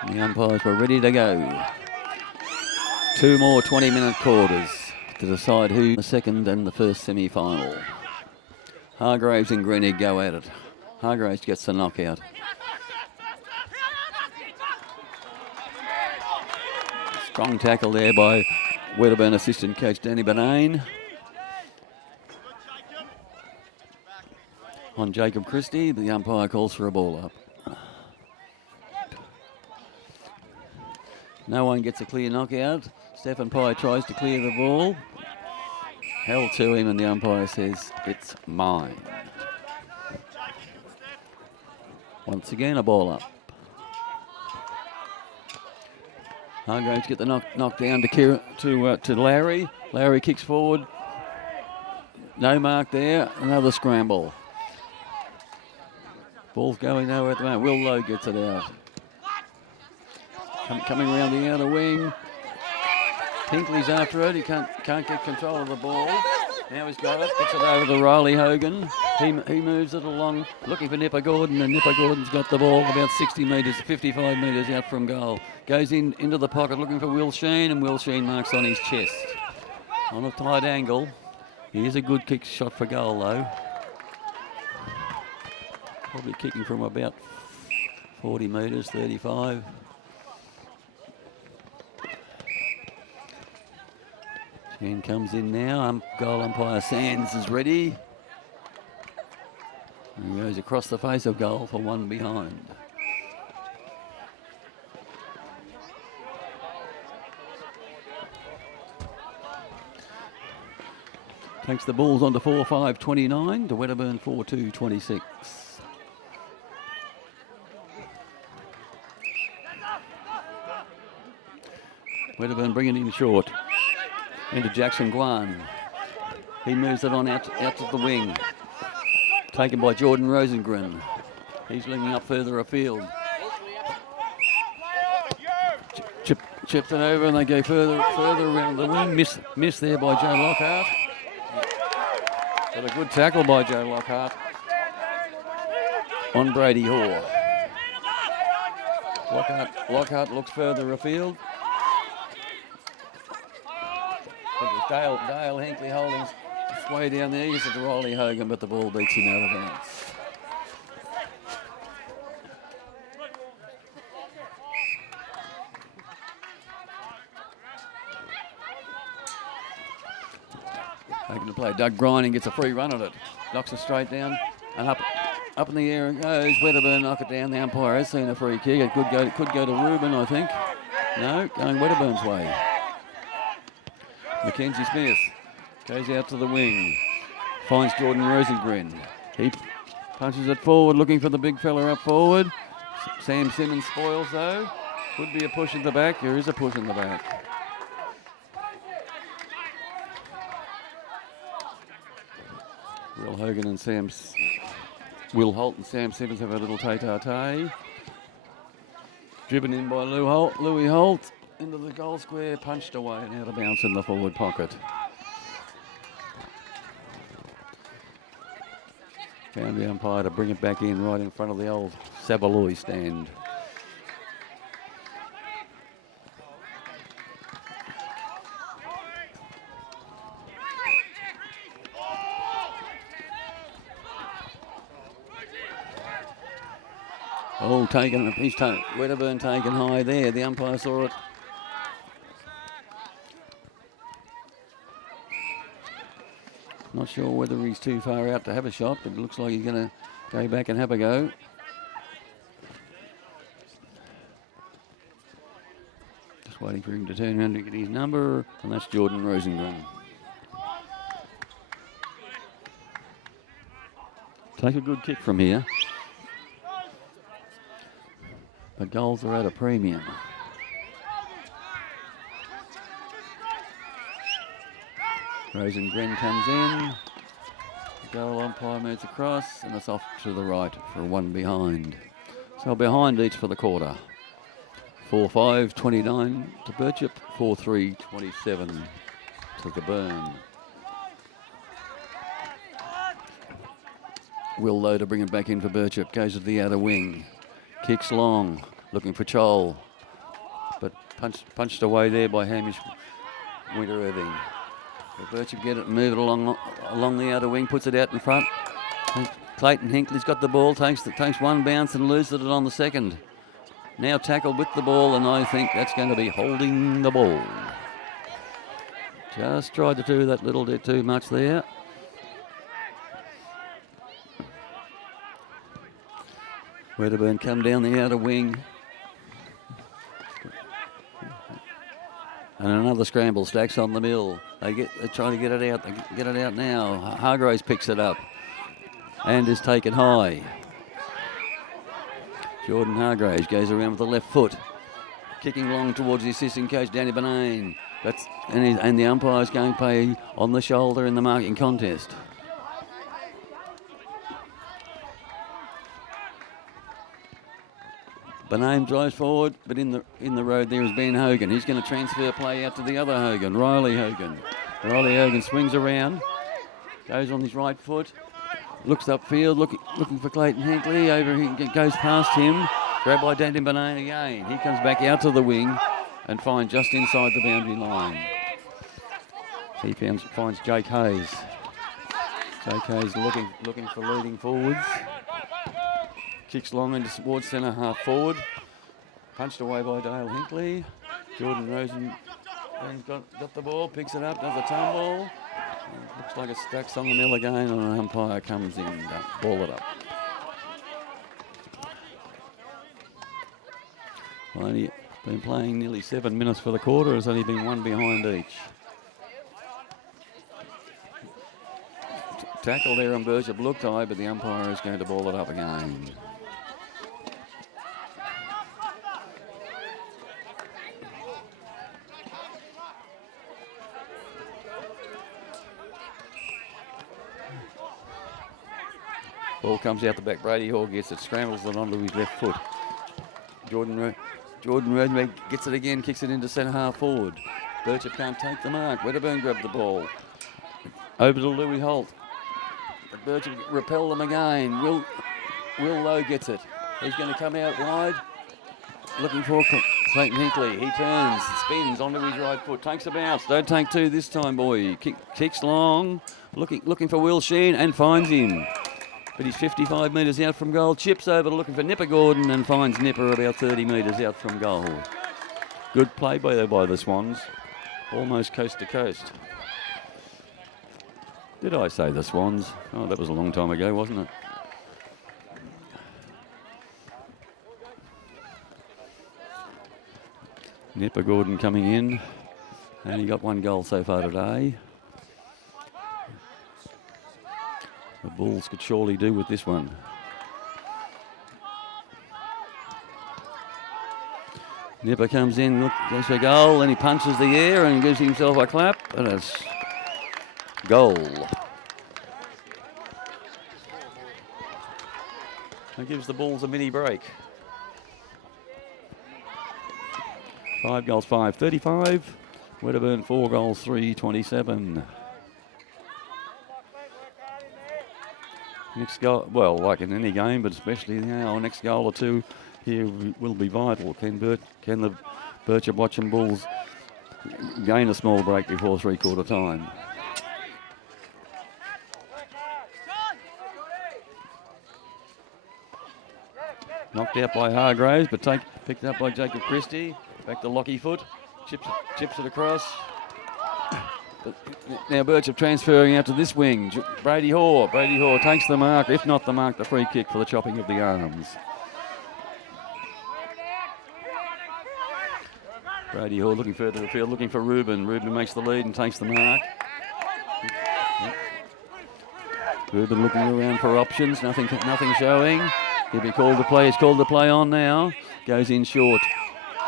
And the umpires were ready to go. 2 more 20-minute quarters to decide who the second and the first semi-final. Hargraves and Greenig go at it. Hargraves gets the knockout. Strong tackle there by Wedderburn assistant coach Danny Benane on Jacob Christie. The umpire calls for a ball up. No one gets a clear knockout. Stephen Pye tries to clear the ball. Held to him, and the umpire says, "It's mine." Once again, a ball up. Hargraves get the knock down to Lowry. Lowry kicks forward. No mark there. Another scramble. Ball's going nowhere at the moment. Will Lowe gets it out. Coming around the outer wing. Pinkley's after it. He can't get control of the ball. Now he's got it. Gets it over to Riley Hogan. He moves it along, looking for Nipper Gordon, and Nipper Gordon's got the ball about 60 metres, 55 metres out from goal. Goes into the pocket looking for Will Sheen, and Will Sheen marks on his chest. On a tight angle. Here's a good kick shot for goal, though. Probably kicking from about 40 metres, 35. Sheen comes in now. Goal umpire Sands is ready. He goes across the face of goal for one behind. Takes the Bulls on to 4-5-29 to Wedderburn 4-2-26. Wedderburn bringing it in short. Into Jackson Guan. He moves it on out to the wing. Taken by Jordan Rosengren. He's looking up further afield. Chipped it over, and they go further around the wing. Miss there by Joe Lockhart. But a good tackle by Joe Lockhart on Brady Hoare. Lockhart looks further afield. But it's Dale Hinkley holding way down there. He's at Riley Hogan, but the ball beats him out of bounds. Taking the play. Doug Grining gets a free run at it. Knocks it straight down and up Up in the air it goes. Wedderburn knock it down. The umpire has seen a free kick. It could go to Reuben, I think. No, going Wedderburn's way. Mackenzie Smith goes out to the wing. Finds Jordan Rosengren. He punches it forward, looking for the big fella up forward. Sam Simmons spoils though. Could be a push in the back. There is a push in the back. Will Hogan and Will Holt and Sam Simmons have a little tete-a-tete. Driven in by Louis Holt into the goal square, punched away and out of bounds in the forward pocket. Found the umpire to bring it back in right in front of the old Savaloy stand. Oh, Wedderburn taken high there. The umpire saw it. Not sure whether he's too far out to have a shot, but it looks like he's going to go back and have a go. Just waiting for him to turn around to get his number, and that's Jordan Rosengren. Take a good kick from here. But goals are at a premium. Rosengren comes in. The goal umpire moves across, and it's off to the right for one behind. So behind each for the quarter. 4-5-29 to Birchip, 4-3-27 to the Burn. Will Lowe to bring it back in for Birchip. Goes to the outer wing. Kicks long, looking for Chol, but punched away there by Hamish Winter Irving. Birchip get it, move it along the outer wing, puts it out in front. Clayton Hinckley's got the ball, takes one bounce and loses it on the second. Now tackled with the ball, and I think that's going to be holding the ball. Just tried to do that little bit too much there. Wedderburn come down the outer wing. And another scramble, Stacks on the mill. They're trying to get it out. They get it out now. Hargraves picks it up and is taken high. Jordan Hargraves goes around with the left foot, kicking long towards the assistant coach, Danny Benane. And the umpire's going to play on the shoulder in the marking contest. Bename drives forward, but in the road there is Ben Hogan. He's going to transfer play out to the other Hogan, Riley Hogan. Riley Hogan swings around, goes on his right foot, looks upfield, looking for Clayton Hinckley. Over he goes past him, grabbed by Danny Benane again. He comes back out to the wing and finds just inside the boundary line. He finds Jake Hayes. Jake Hayes looking for leading forwards. Kicks long into towards centre half forward. Punched away by Dale Hinckley. Jordan Rosen's got the ball, picks it up, does a tumble. Looks like it stacks on the mill again, and an umpire comes in to ball it up. Well, only been playing nearly 7 minutes for the quarter. There's only been one behind each. Tackle there on Birchip looked high, but the umpire is going to ball it up again. Ball comes out the back. Brady Hall gets it, scrambles it onto his left foot. Jordan Rodenberg gets it again, kicks it into centre half forward. Birchip can't take the mark. Wedderburn grabbed the ball. Over to Louis Holt. But Birchip repelled them again. Will Lowe gets it. He's going to come out wide. Looking for Clayton Hinckley. He turns, spins onto his right foot, takes a bounce. Don't take two this time, boy. Kicks long, looking for Will Sheen and finds him. But he's 55 metres out from goal. Chips over looking for Nipper Gordon and finds Nipper about 30 metres out from goal. Good play by the Swans. Almost coast to coast. Did I say the Swans? Oh, that was a long time ago, wasn't it? Nipper Gordon coming in, and he got 1 goal so far today. The Bulls could surely do with this one. Nipper comes in, goes for a goal, and he punches the air and gives himself a clap, and it's goal. That gives the Bulls a mini break. 5 goals, 5-35. Wedderburn 4 goals, 3-27. Next goal, well, like in any game, but especially now, next goal or two here will be vital. Can the BirchipWatchem Bulls gain a small break before 3/4 time? Knocked out by Hargraves, but picked up by Jacob Christie. Back to Lockie Foot, chips it across. But now Birchip transferring out to this wing. Brady Hoare takes the mark, if not the mark, the free kick for the chopping of the arms. Brady Hoare looking further to the field, looking for Ruben. Ruben makes the lead and takes the mark. Ruben looking around for options, nothing showing. He'll be called to play. He's called to play on now. Goes in short.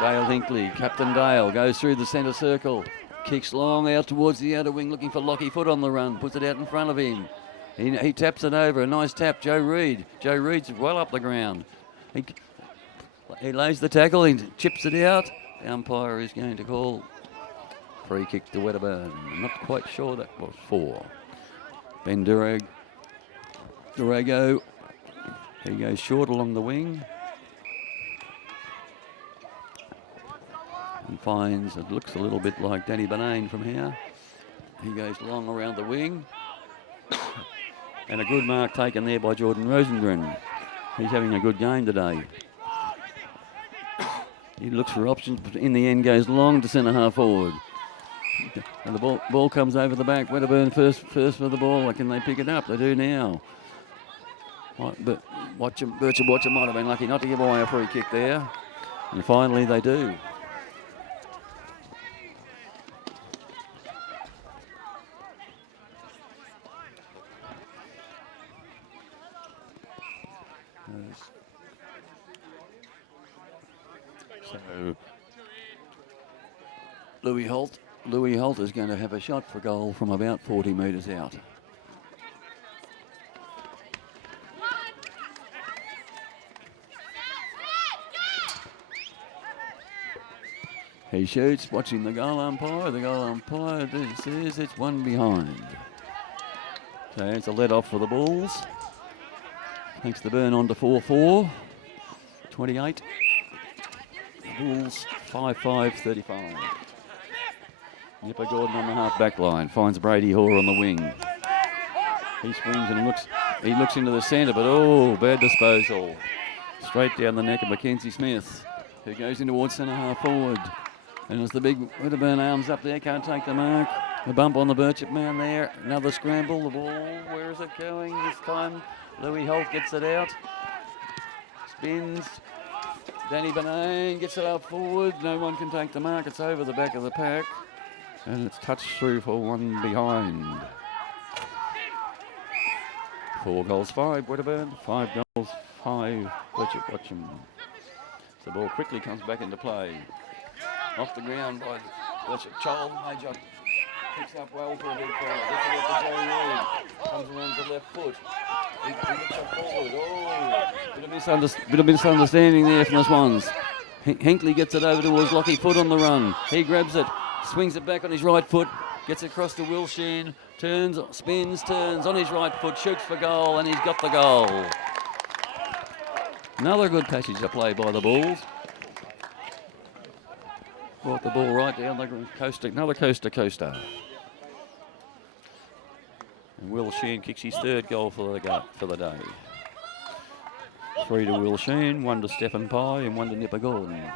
Dale Hinkley, Captain Dale, goes through the centre circle. Kicks long out towards the outer wing, looking for Lockie Foot on the run. Puts it out in front of him. He taps it over. A nice tap, Joe Reid. Joe Reid's well up the ground. He lays the tackle, he chips it out. The umpire is going to call free kick to Wedderburn. I'm not quite sure that was for. Ben Durago. He goes short along the wing. And finds, it looks a little bit like Danny Benane from here. He goes long around the wing. And a good mark taken there by Jordan Rosengren. He's having a good game today. He looks for options, but in the end goes long to centre half forward. And the ball comes over the back. Wedderburn first for the ball. Can they pick it up? They do now. But BirchipWatchem might have been lucky not to give away a free kick there. And finally they do. So Louis Holt is going to have a shot for goal from about 40 metres out. He shoots, watching the goal umpire. The goal umpire says it's 1 behind. So it's a let off for the Bulls. Takes the burn on to 4-4. 28. The Bulls 5-5-35. Nipper Gordon on the half back line. Finds Brady Hoare on the wing. He swings and he looks into the centre, but bad disposal. Straight down the neck of Mackenzie Smith, who goes in towards centre half forward. And as the big Wedderburn arms up there, can't take the mark. A bump on the Birchip man there. Another scramble. The ball, where is it going this time? Louis Holt gets it out. Spins. Danny Benane gets it up forward. No one can take the mark. It's over the back of the pack. And it's touched through for 1 behind. 4 goals, 5 Wedderburn. 5 goals, 5 BirchipWatchem. The ball quickly comes back into play. Off the ground by Birchip. Child Major picks up well for a big forward. Gets it up to Joe Reid. Comes around to left foot. He gets it forward. Bit of misunderstanding there from the Swans. Hinkley gets it over towards Lockie Foot on the run. He grabs it, swings it back on his right foot, gets it across to Will Sheen, turns on his right foot, shoots for goal, and he's got the goal. Another good passage of play by the Bulls. Brought the ball right down the coast, another coaster. And Will Sheen kicks his 3rd goal for the day. 3 to Will Sheen, 1 to Stephen Pye, and 1 to Nipper Gordon.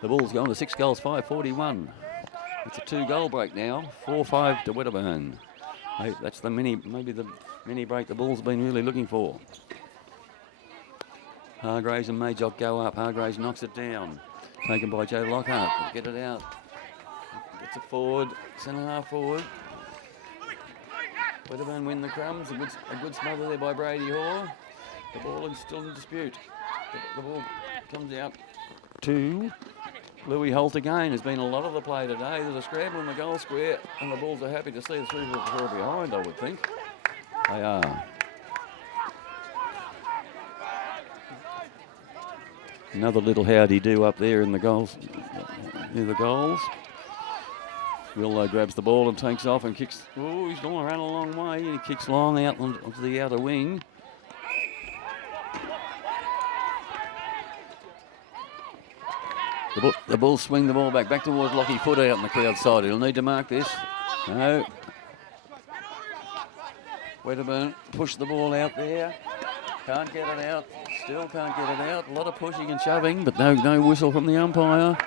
The Bulls going to 6 goals, 5-41. It's a 2-goal break now, 4-5 to Wedderburn. Hey, that's maybe the mini break the Bulls have been really looking for. Hargraves and Majock go up. Hargraves knocks it down. Taken by Joe Lockhart. Get it out. Gets it forward. Centre half forward. Wedderburn win the crumbs. A good smother there by Brady Hall. The ball is still in dispute. The ball comes out to Louis Holt again. There's been a lot of the play today. There's a scramble in the goal square, and the Bulls are happy to see it through behind, I would think. They are. Another little howdy-do up there in the goals, near the goals. Willow grabs the ball and takes off and kicks. Oh, he's going to run a long way. He kicks long out onto the outer wing. The Bulls swing the ball back towards Lockie Foot out on the crowd side. He'll need to mark this. No. Wedderburn push the ball out there. Can't get it out. Still can't get it out. A lot of pushing and shoving, but no whistle from the umpire.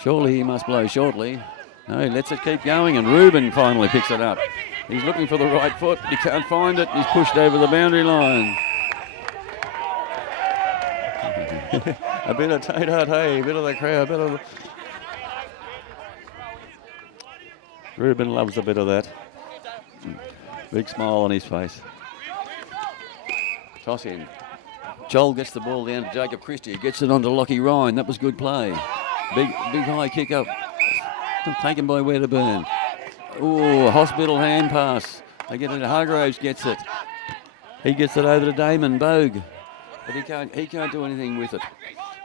Surely he must blow shortly. No, he lets it keep going, and Reuben finally picks it up. He's looking for the right foot, but he can't find it. He's pushed over the boundary line. A bit of tay-tay, a bit of the crowd, a bit of the... Reuben loves a bit of that. Big smile on his face. Toss in. Joel gets the ball down to Jacob Christie. He gets it onto Lockie Ryan. That was good play. Big high kick up. Taken by Wedderburn. Oh, hospital hand pass. They get it. Hargraves gets it. He gets it over to Damon Bogue. But he can't do anything with it.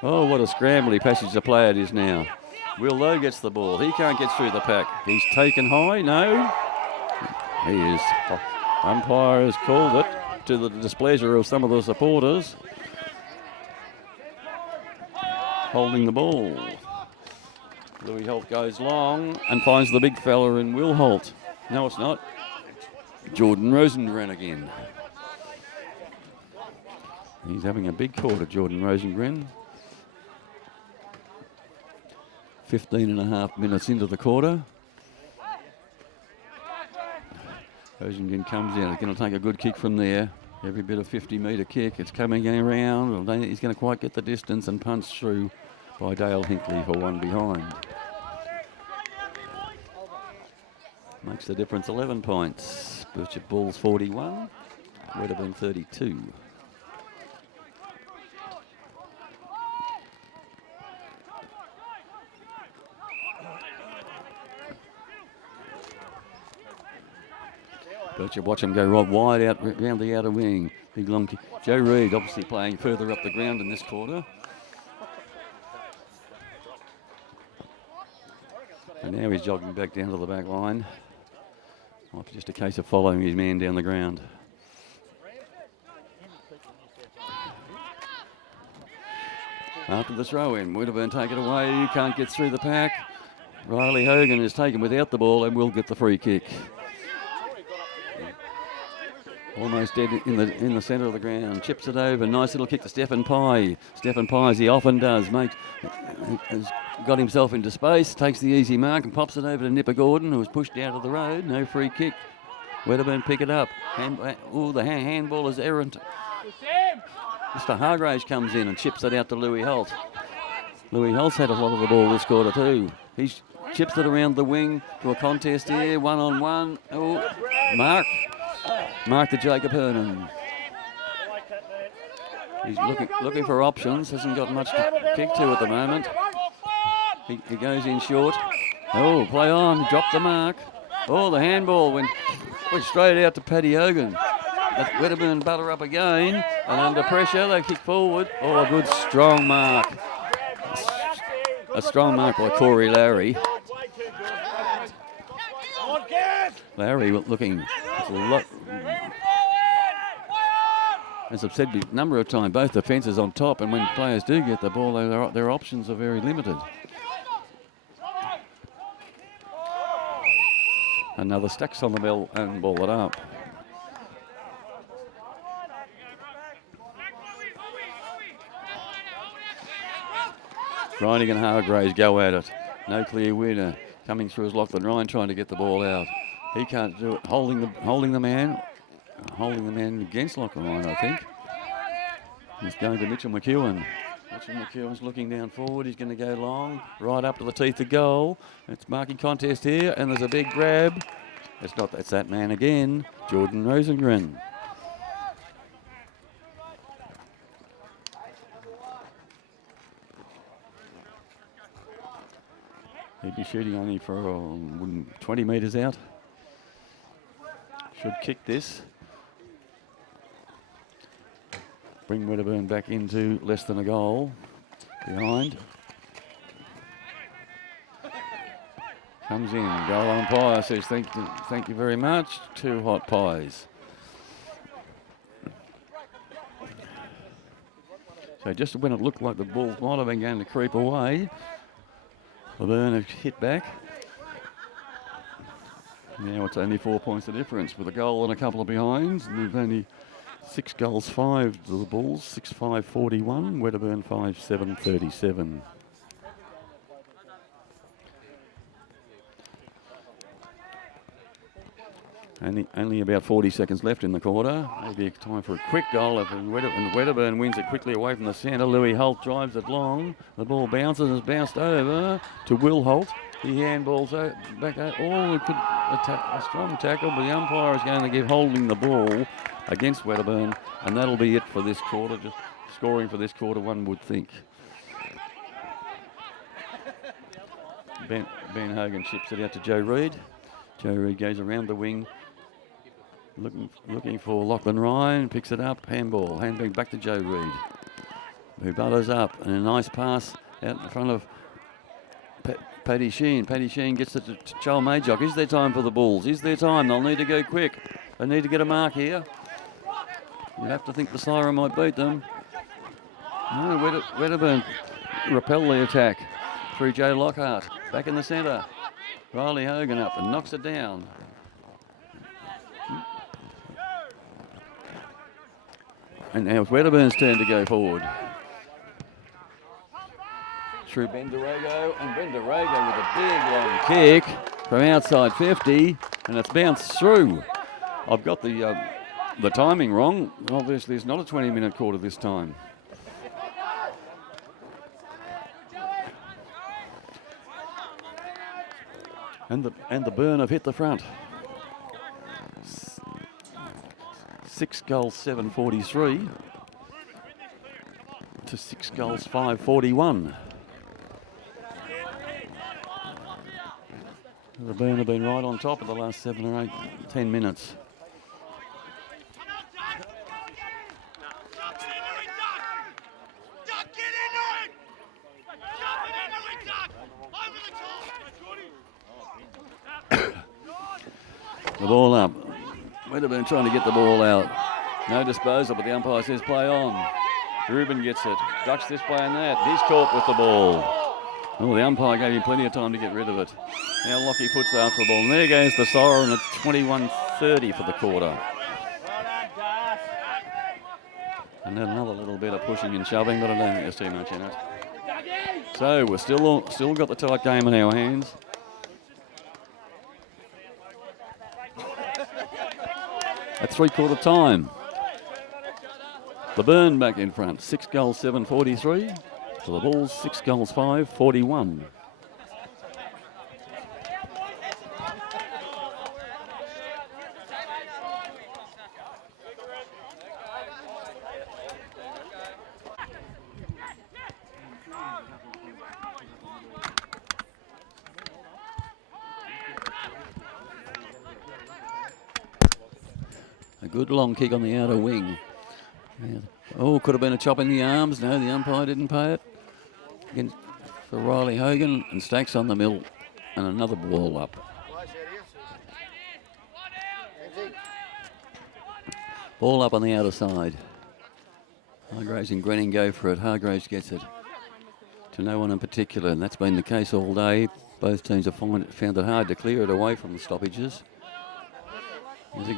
Oh, what a scrambly passage of play it is now. Will Lowe gets the ball. He can't get through the pack. He's taken high. No. He is. Umpire has called it to the displeasure of some of the supporters. Holding the ball. Louis Holt goes long and finds the big fella in Will Holt. No, it's not. Jordan Rosengren again. He's having a big quarter, Jordan Rosengren. 15.5 minutes into the quarter. Rosengren comes in. He's going to take a good kick from there. Every bit of 50-metre kick. It's coming around. I don't think he's going to quite get the distance and punch through by Dale Hinkley for one behind. Makes the difference 11 points. Birchip Bulls 41, Wedderburn 32. BirchipWatchem go right wide out round the outer wing. Big long kick. Joe Reid obviously playing further up the ground in this quarter. And now he's jogging back down to the back line. Might be just a case of following his man down the ground. After the throw in, Wedderburn take it away. You can't get through the pack. Riley Hogan is taken without the ball and will get the free kick. Almost dead in the centre of the ground. Chips it over. Nice little kick to Stephen Pye. Stephen Pye, as he often does, has got himself into space, takes the easy mark and pops it over to Nipper Gordon, who was pushed out of the road. No free kick. Wedderburn pick it up. The handball is errant. Mr. Hargraves comes in and chips it out to Louis Holt. Louis Holt's had a lot of the ball this quarter too. He chips it around the wing to a contest here, 1-on-1. Oh, Mark to Jacob Hernan. He's looking for options. Hasn't got much to kick to at the moment. He goes in short. Oh, play on. Dropped the mark. Oh, the handball went straight out to Paddy Hogan. Wedderburn butter up again. And under pressure, they kick forward. Oh, a good strong mark. A strong mark by Corey Lowry. Lowry looking a lot. As I've said a number of times, both defences on top, and when players do get the ball, their options are very limited. Another stacks on the bell and ball it up. Riding and Hargraves go at it. No clear winner. Coming through is Lachlan Ryan trying to get the ball out. He can't do it. Holding the man against Lachlan Ryan, I think. He's going to Mitchell McEwen. Mitchell McEwen's looking down forward. He's going to go long, right up to the teeth of goal. It's marking contest here, and there's a big grab. It's that man again, Jordan Rosengren. He'd be shooting only for 20 metres out. Should kick this. Bring Wedderburn back into less than a goal. Behind. Comes in. Goal umpire says thank you very much. 2 hot pies. So just when it looked like the ball might have been going to creep away, Wedderburn have hit back. Now it's only 4 points of difference with a goal and a couple of behinds. And there's only 6 goals, 5 to the Bulls, 6-5, 41. Wedderburn 5-7, 37. Only about 40 seconds left in the quarter. Maybe time for a quick goal. And Wedderburn wins it quickly away from the centre. Louis Holt drives it long. The ball bounces and is bounced over to Will Holt. He handballs back out. Oh, it could a strong tackle, but the umpire is going to give holding the ball against Wedderburn, and that'll be it for this quarter. Just scoring for this quarter, one would think. Ben Hogan chips it out to Joe Reid. Joe Reid goes around the wing, looking for Lachlan Ryan, picks it up, handball back to Joe Reid, who butters up, and a nice pass out in front of Paddy Sheen. Paddy Sheen gets it to Joel Majock. Is there time for the Bulls? Is there time? They'll need to go quick. They need to get a mark here. You have to think the siren might beat them. No, Wedderburn repel the attack through Joe Lockhart. Back in the centre. Riley Hogan up and knocks it down. And now it's Wedderburn's turn to go forward. Through Ben Durago, and Ben Durago with a big long kick from outside 50, and it's bounced through. I've got the timing wrong. Obviously, it's not a 20-minute quarter this time. And the Burn have hit the front. 6 goals, 7:43 to 6 goals, 5:41. The Burn have been right on top of the last 7 or 8, 10 minutes. The ball up. Wedderburn trying to get the ball out. No disposal, but the umpire says play on. Reuben gets it. Ducks this way and that. He's caught with the ball. Oh, the umpire gave him plenty of time to get rid of it. Now Lockie puts after the ball. And there goes the siren at 21:30 for the quarter. And then another little bit of pushing and shoving, but I don't think there's too much in it. So we're still got the tight game in our hands. At 3/4 time. The Burn back in front. 6 goals, 7:43. To the Bulls, 6 goals, 5:41. A good long kick on the outer wing. Yeah. Oh, could have been a chop in the arms. No, the umpire didn't pay it. Again for Riley Hogan, and Stacks on the mill, and another ball up. Ball up on the outer side. Hargraves and Grenning go for it. Hargraves gets it to no one in particular, and that's been the case all day. Both teams have found it hard to clear it away from the stoppages. There's a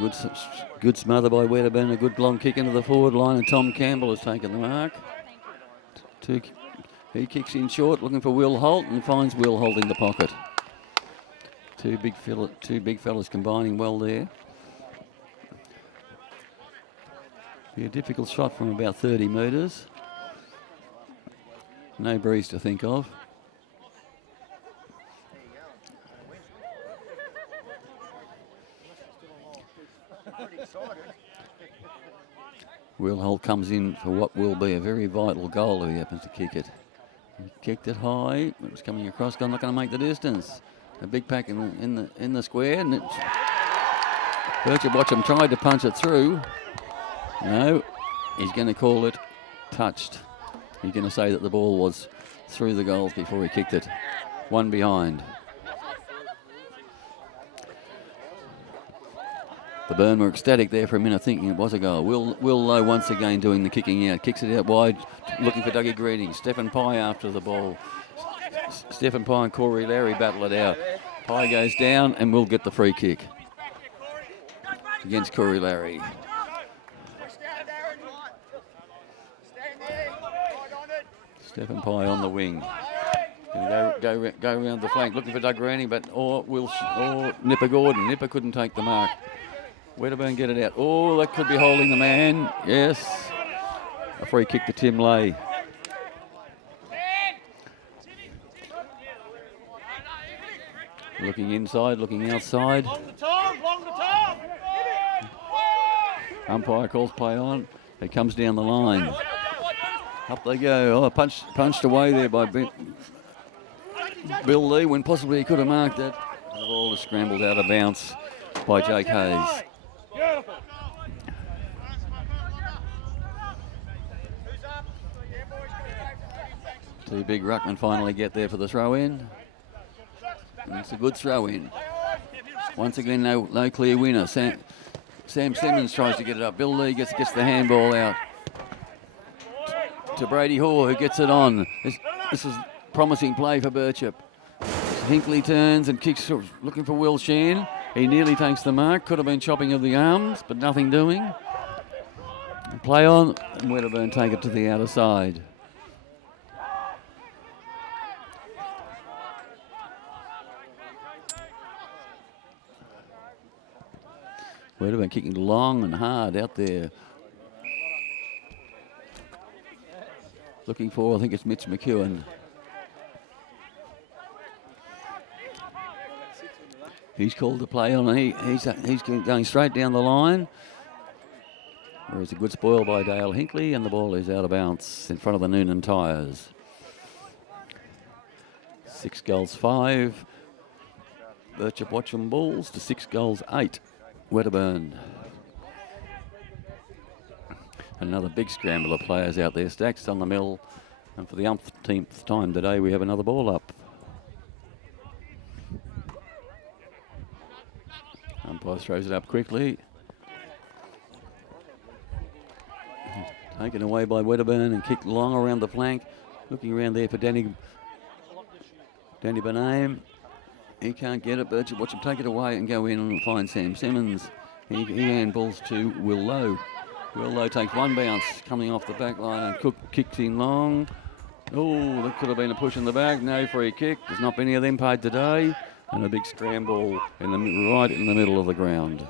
good smother by Wedderburn, a good long kick into the forward line, and Tom Campbell has taken the mark. He kicks in short, looking for Will Holt, and finds Will Holt in the pocket. Two big fellas combining well there. Be a difficult shot from about 30 metres. No breeze to think of. Will Holt comes in for what will be a very vital goal if he happens to kick it. He kicked it high. It was coming across. Not going to make the distance. A big pack in the square, and BirchipWatchem tried to punch it through. No, he's going to call it touched. He's going to say that the ball was through the goals before he kicked it. One behind. The Burn were ecstatic there for a minute, thinking it was a goal. Will Lowe once again doing the kicking out. Kicks it out wide, looking for Dougie Greening. Stephen Pye after the ball. Stephen Pye and Corey Larry battle it out. Pye goes down and will get the free kick against Corey Larry. Stephen Pye on the wing. Go around the flank, looking for Doug Granny, or Nipper Gordon. Nipper couldn't take the mark. Wedderburn get it out. Oh, that could be holding the man. Yes. A free kick to Tim Lay. Looking inside, looking outside. Umpire calls play on. It comes down the line. Up they go. Oh, punched away there by Bill Lee when possibly he could have marked it. The ball is scrambled out of bounds by Jake Hayes. Two big ruckmen finally get there for the throw-in. And it's a good throw-in. Once again, no clear winner. Sam Simmons tries to get it up. Bill Lee gets the handball out to Brady Hoare, who gets it on. This is promising play for Birchip. Hinkley turns and kicks, looking for Will Sheen. He nearly takes the mark. Could have been chopping of the arms, but nothing doing. Play on, and Wedderburn take it to the outer side. Wedderburn kicking long and hard out there. Looking for, I think it's Mitch McEwen. He's called to play on, and he's going straight down the line. There's a good spoil by Dale Hinkley, and the ball is out of bounds in front of the Noonan Tyres. 6 goals 5. BirchipWatchem Bulls to 6 goals 8. Wedderburn. Another big scramble of players out there. Stacks on the mill, and for the umpteenth time today, we have another ball up. Umpire throws it up quickly. Taken away by Wedderburn and kicked long around the flank. Looking around there for Danny Bename. He can't get it. BirchipWatchem take it away and go in and find Sam Simmons. He handballs to Will Lowe. Will Lowe takes one bounce coming off the back line and Cook kicks in long. Oh, that could have been a push in the back. No free kick. There's not many of them paid today. And a big scramble right in the middle of the ground.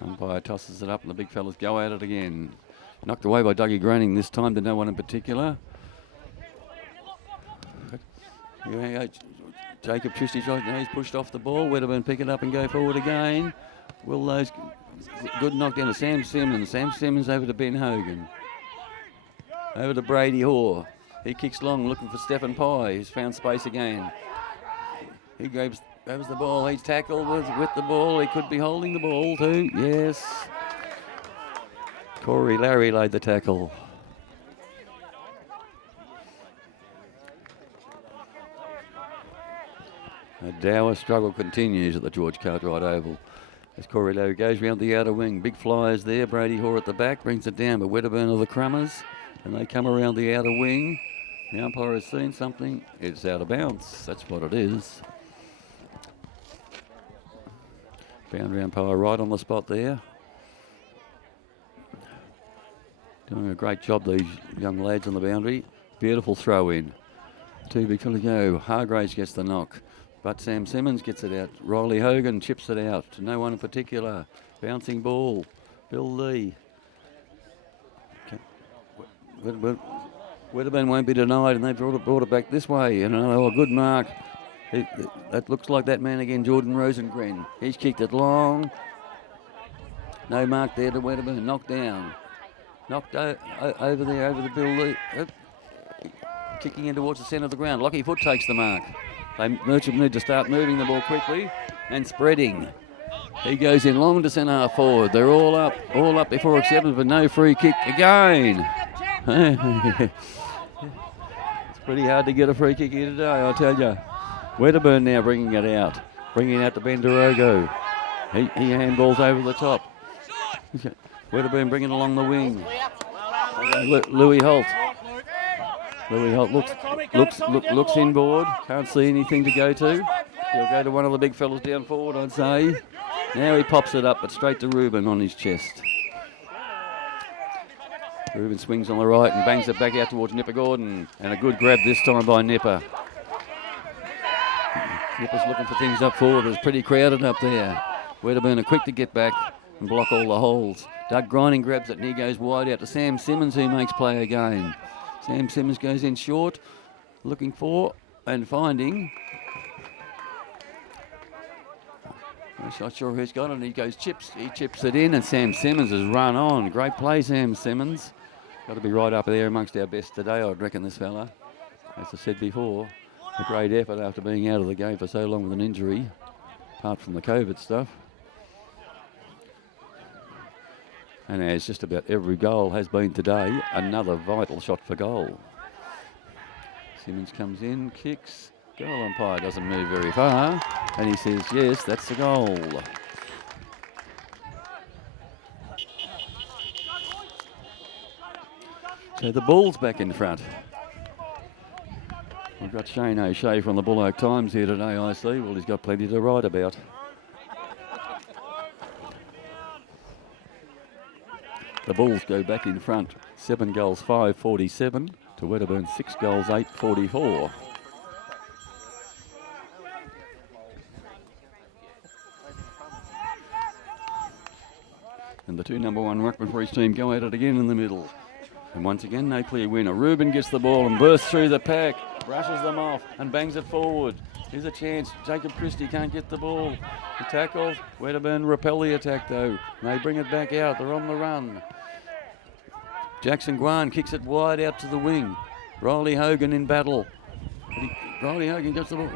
Umpire tosses it up and the big fellas go at it again. Knocked away by Dougie Groening this time to no one in particular. Jacob Tristich, he's pushed off the ball. Wedderburn pick it up and go forward again. Will Lowe's good knockdown to Sam Simmons. Sam Simmons over to Ben Hogan. Over to Brady Hoare. He kicks long looking for Stephen Pye. He's found space again. He grabs the ball. He's tackled with the ball. He could be holding the ball too. Yes. Corey Larry laid the tackle. A dour struggle continues at the George Cartwright Oval as Corey Larry goes round the outer wing. Big flyers there. Brady Hoare at the back brings it down, but Wedderburn are the crummers, and they come around the outer wing. The umpire has seen something. It's out of bounds. That's what it is. Boundary umpire right on the spot there. Doing a great job, these young lads on the boundary. Beautiful throw in. 2 big fellas go. Hargraves gets the knock, but Sam Simmons gets it out. Riley Hogan chips it out to no one in particular. Bouncing ball. Bill Lee. Okay. Wedderburn won't be denied, and they've brought it back this way. And a good mark. That looks like that man again, Jordan Rosengren. He's kicked it long. No mark there to Wedderburn. Knocked down. Knocked over there, over the Bill Lee. Kicking in towards the centre of the ground. Lockie Foot takes the mark. Birchip need to start moving the ball quickly and spreading. He goes in long to centre half forward. They're all up before acceptance, but no free kick again. It's pretty hard to get a free kick here today, I tell you. Wedderburn now bringing it out to Benderogo. He handballs over the top. Wedderburn bringing it along the wing. Louis Holt. Louis Holt looks inboard. Can't see anything to go to. He'll go to one of the big fellas down forward, I'd say. Now he pops it up, but straight to Ruben on his chest. Ruben swings on the right and bangs it back out towards Nipper Gordon. And a good grab this time by Nipper. Nipper's looking for things up forward, but it's pretty crowded up there. Wedderburn are quick to get back and block all the holes. Doug Grining grabs it and he goes wide out to Sam Simmons, who makes play again. Sam Simmons goes in short, looking for and finding. I'm not sure who's got it, and he chips it in, and Sam Simmons has run on. Great play, Sam Simmons. Got to be right up there amongst our best today, I'd reckon, this fella. As I said before, a great effort after being out of the game for so long with an injury, apart from the COVID stuff. And as just about every goal has been today, another vital shot for goal. Simmons comes in, kicks. Goal umpire doesn't move very far, and he says, yes, that's the goal. So the Bulls back in front. We've got Shane O'Shea from the Bull Oak Times here today, I see. Well, he's got plenty to write about. The Bulls go back in front. 7 goals, 5-47 to Wedderburn, 6 goals, 8-44. And the 2 number 1 ruckmen for each team go at it again in the middle. And once again, no clear winner. Ruben gets the ball and bursts through the pack, brushes them off and bangs it forward. Here's a chance. Jacob Christie can't get the ball. The tackle. Wedderburn repel the attack though. And they bring it back out. They're on the run. Jackson Guan kicks it wide out to the wing. Riley Hogan in battle. Riley Hogan gets the ball.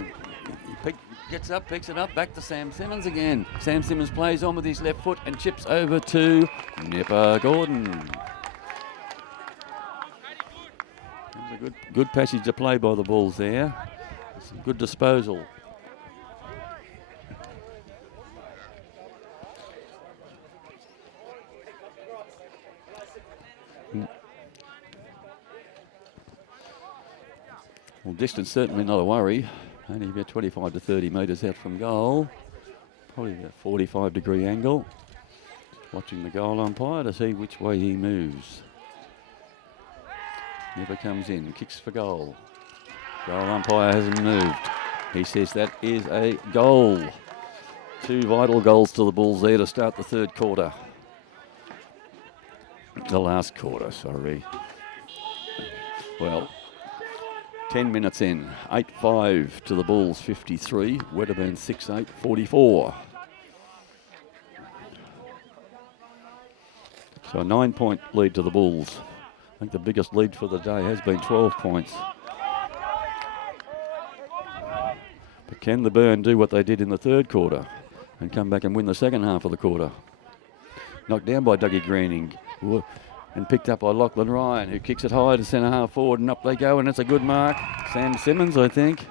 Gets up, picks it up, back to Sam Simmons again. Sam Simmons plays on with his left foot and chips over to Nipper Gordon. That was a good passage of play by the Bulls there. Some good disposal. Well, distance certainly not a worry. Only about 25 to 30 metres out from goal. Probably about 45-degree angle. Watching the goal umpire to see which way he moves. Never comes in, kicks for goal. Goal umpire hasn't moved. He says that is a goal. 2 vital goals to the Bulls there to start the third quarter. The last quarter, sorry. Well, 10 minutes in, 8-5 to the Bulls, 53. Wedderburn 6-8, 44. So a 9-point lead to the Bulls. I think the biggest lead for the day has been 12 points. But can the Burn do what they did in the third quarter and come back and win the second half of the quarter? Knocked down by Dougie Greening. And picked up by Lachlan Ryan, who kicks it high to centre half forward, and up they go, and it's a good mark. Sam Simmons, I think.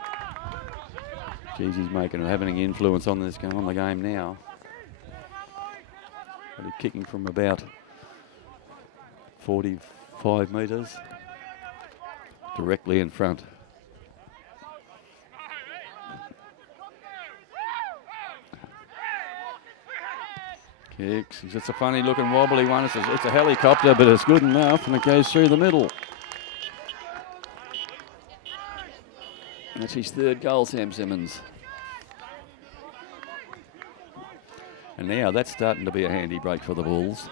Geez, he's having an influence on this on the game now. But he's kicking from about 45 metres, directly in front. Kicks. It's a funny looking wobbly one. It's a helicopter, but it's good enough, and it goes through the middle. That's his third goal, Sam Simmons. And now that's starting to be a handy break for the Bulls.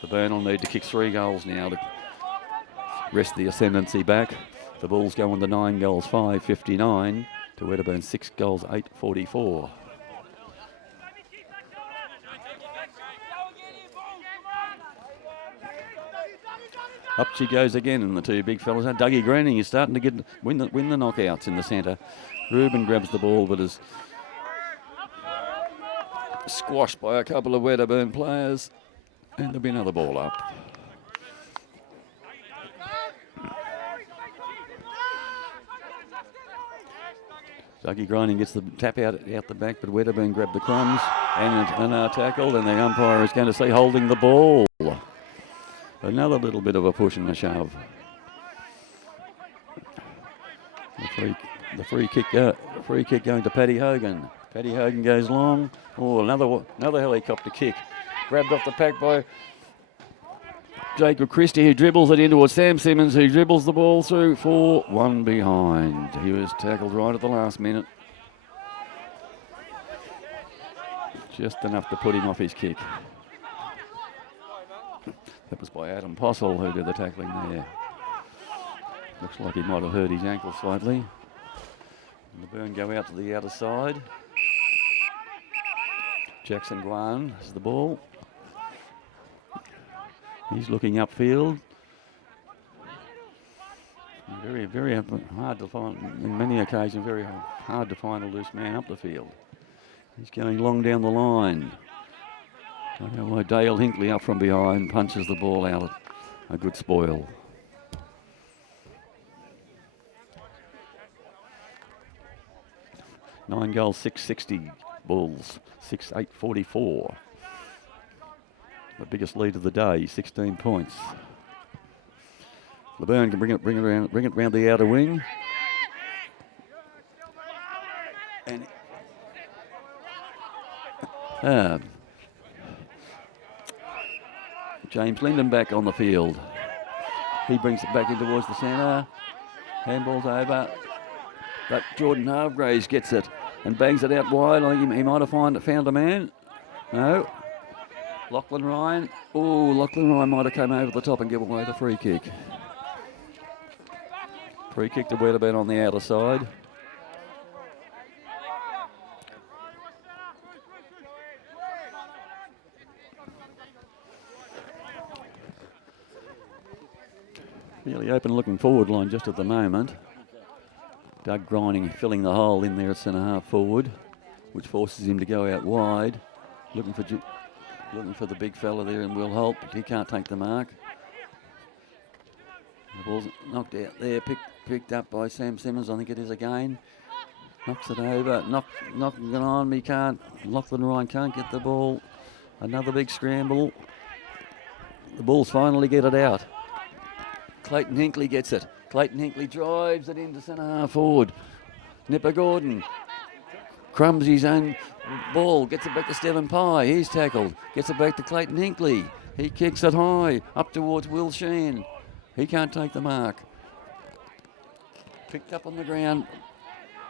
The Burn will need to kick 3 goals now to rest the ascendancy back. The Bulls go on to 9 goals, 5-59 to Wedderburn 6 goals, 8-44. Up she goes again, and the 2 big fellas. Now Dougie Greening is starting to win the knockouts in the centre. Ruben grabs the ball, but is squashed by a couple of Wedderburn players, and there'll be another ball up. Dougie Grinding gets the tap out the back, but Wedderburn grabbed the crumbs and are tackled, and the umpire is going to say holding the ball. Another little bit of a push and a shove. The free kick going to Paddy Hogan. Paddy Hogan goes long. Oh, another helicopter kick. Grabbed off the pack by Jacob Christie, who dribbles it in towards Sam Simmons, who dribbles the ball through for 1 behind. He was tackled right at the last minute. Just enough to put him off his kick. That was by Adam Postle who did the tackling there. Looks like he might have hurt his ankle slightly. And the Burn go out to the outer side. Jackson Guan has the ball. He's looking upfield. Very, very hard to find, in many occasions, very hard to find a loose man up the field. He's going long down the line. I don't know why Dale Hinkley up from behind punches the ball out. A good spoil. Nine goals, 660 Bulls, 6-8-44. The biggest lead of the day, 16 points. LeBurn can bring it round the outer wing. And James Linden back on the field. He brings it back in towards the centre. Handball's over. But Jordan Hargraves gets it and bangs it out wide. I think he might have found a man. No. Lachlan Ryan. Oh, Lachlan Ryan might have come over the top and give away the free kick. Free kick to Wedderburn on the outer side. Really open looking forward line just at the moment. Doug Grinding filling the hole in there at centre half forward, which forces him to go out wide, looking for the big fella there in Will Holt, but he can't take the mark. The ball's knocked out there, picked up by Sam Simmons, I think it is again. Knocks it over, knocking it on, he can't. Lachlan Ryan can't get the ball. Another big scramble. The Bulls finally get it out. Clayton Hinkley gets it. Clayton Hinkley drives it into centre half forward. Nipper Gordon crumbs his own ball, gets it back to Stephen Pye. He's tackled. Gets it back to Clayton Hinkley. He kicks it high up towards Will Sheen. He can't take the mark. Picked up on the ground.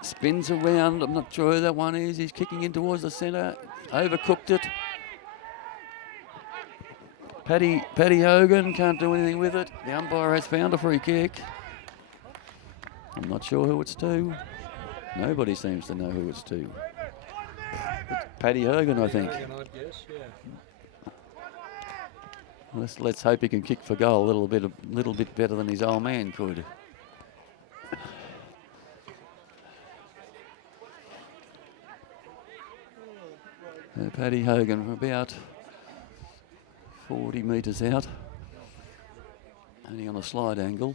Spins around. I'm not sure who that one is. He's kicking in towards the centre. Overcooked it. Paddy Hogan can't do anything with it. The umpire has found a free kick. I'm not sure who it's to. Nobody seems to know who it's to. It's Paddy Hogan, I think. Let's hope he can kick for goal a little bit better than his old man could. Paddy Hogan from about 40 metres out, only on a slide angle.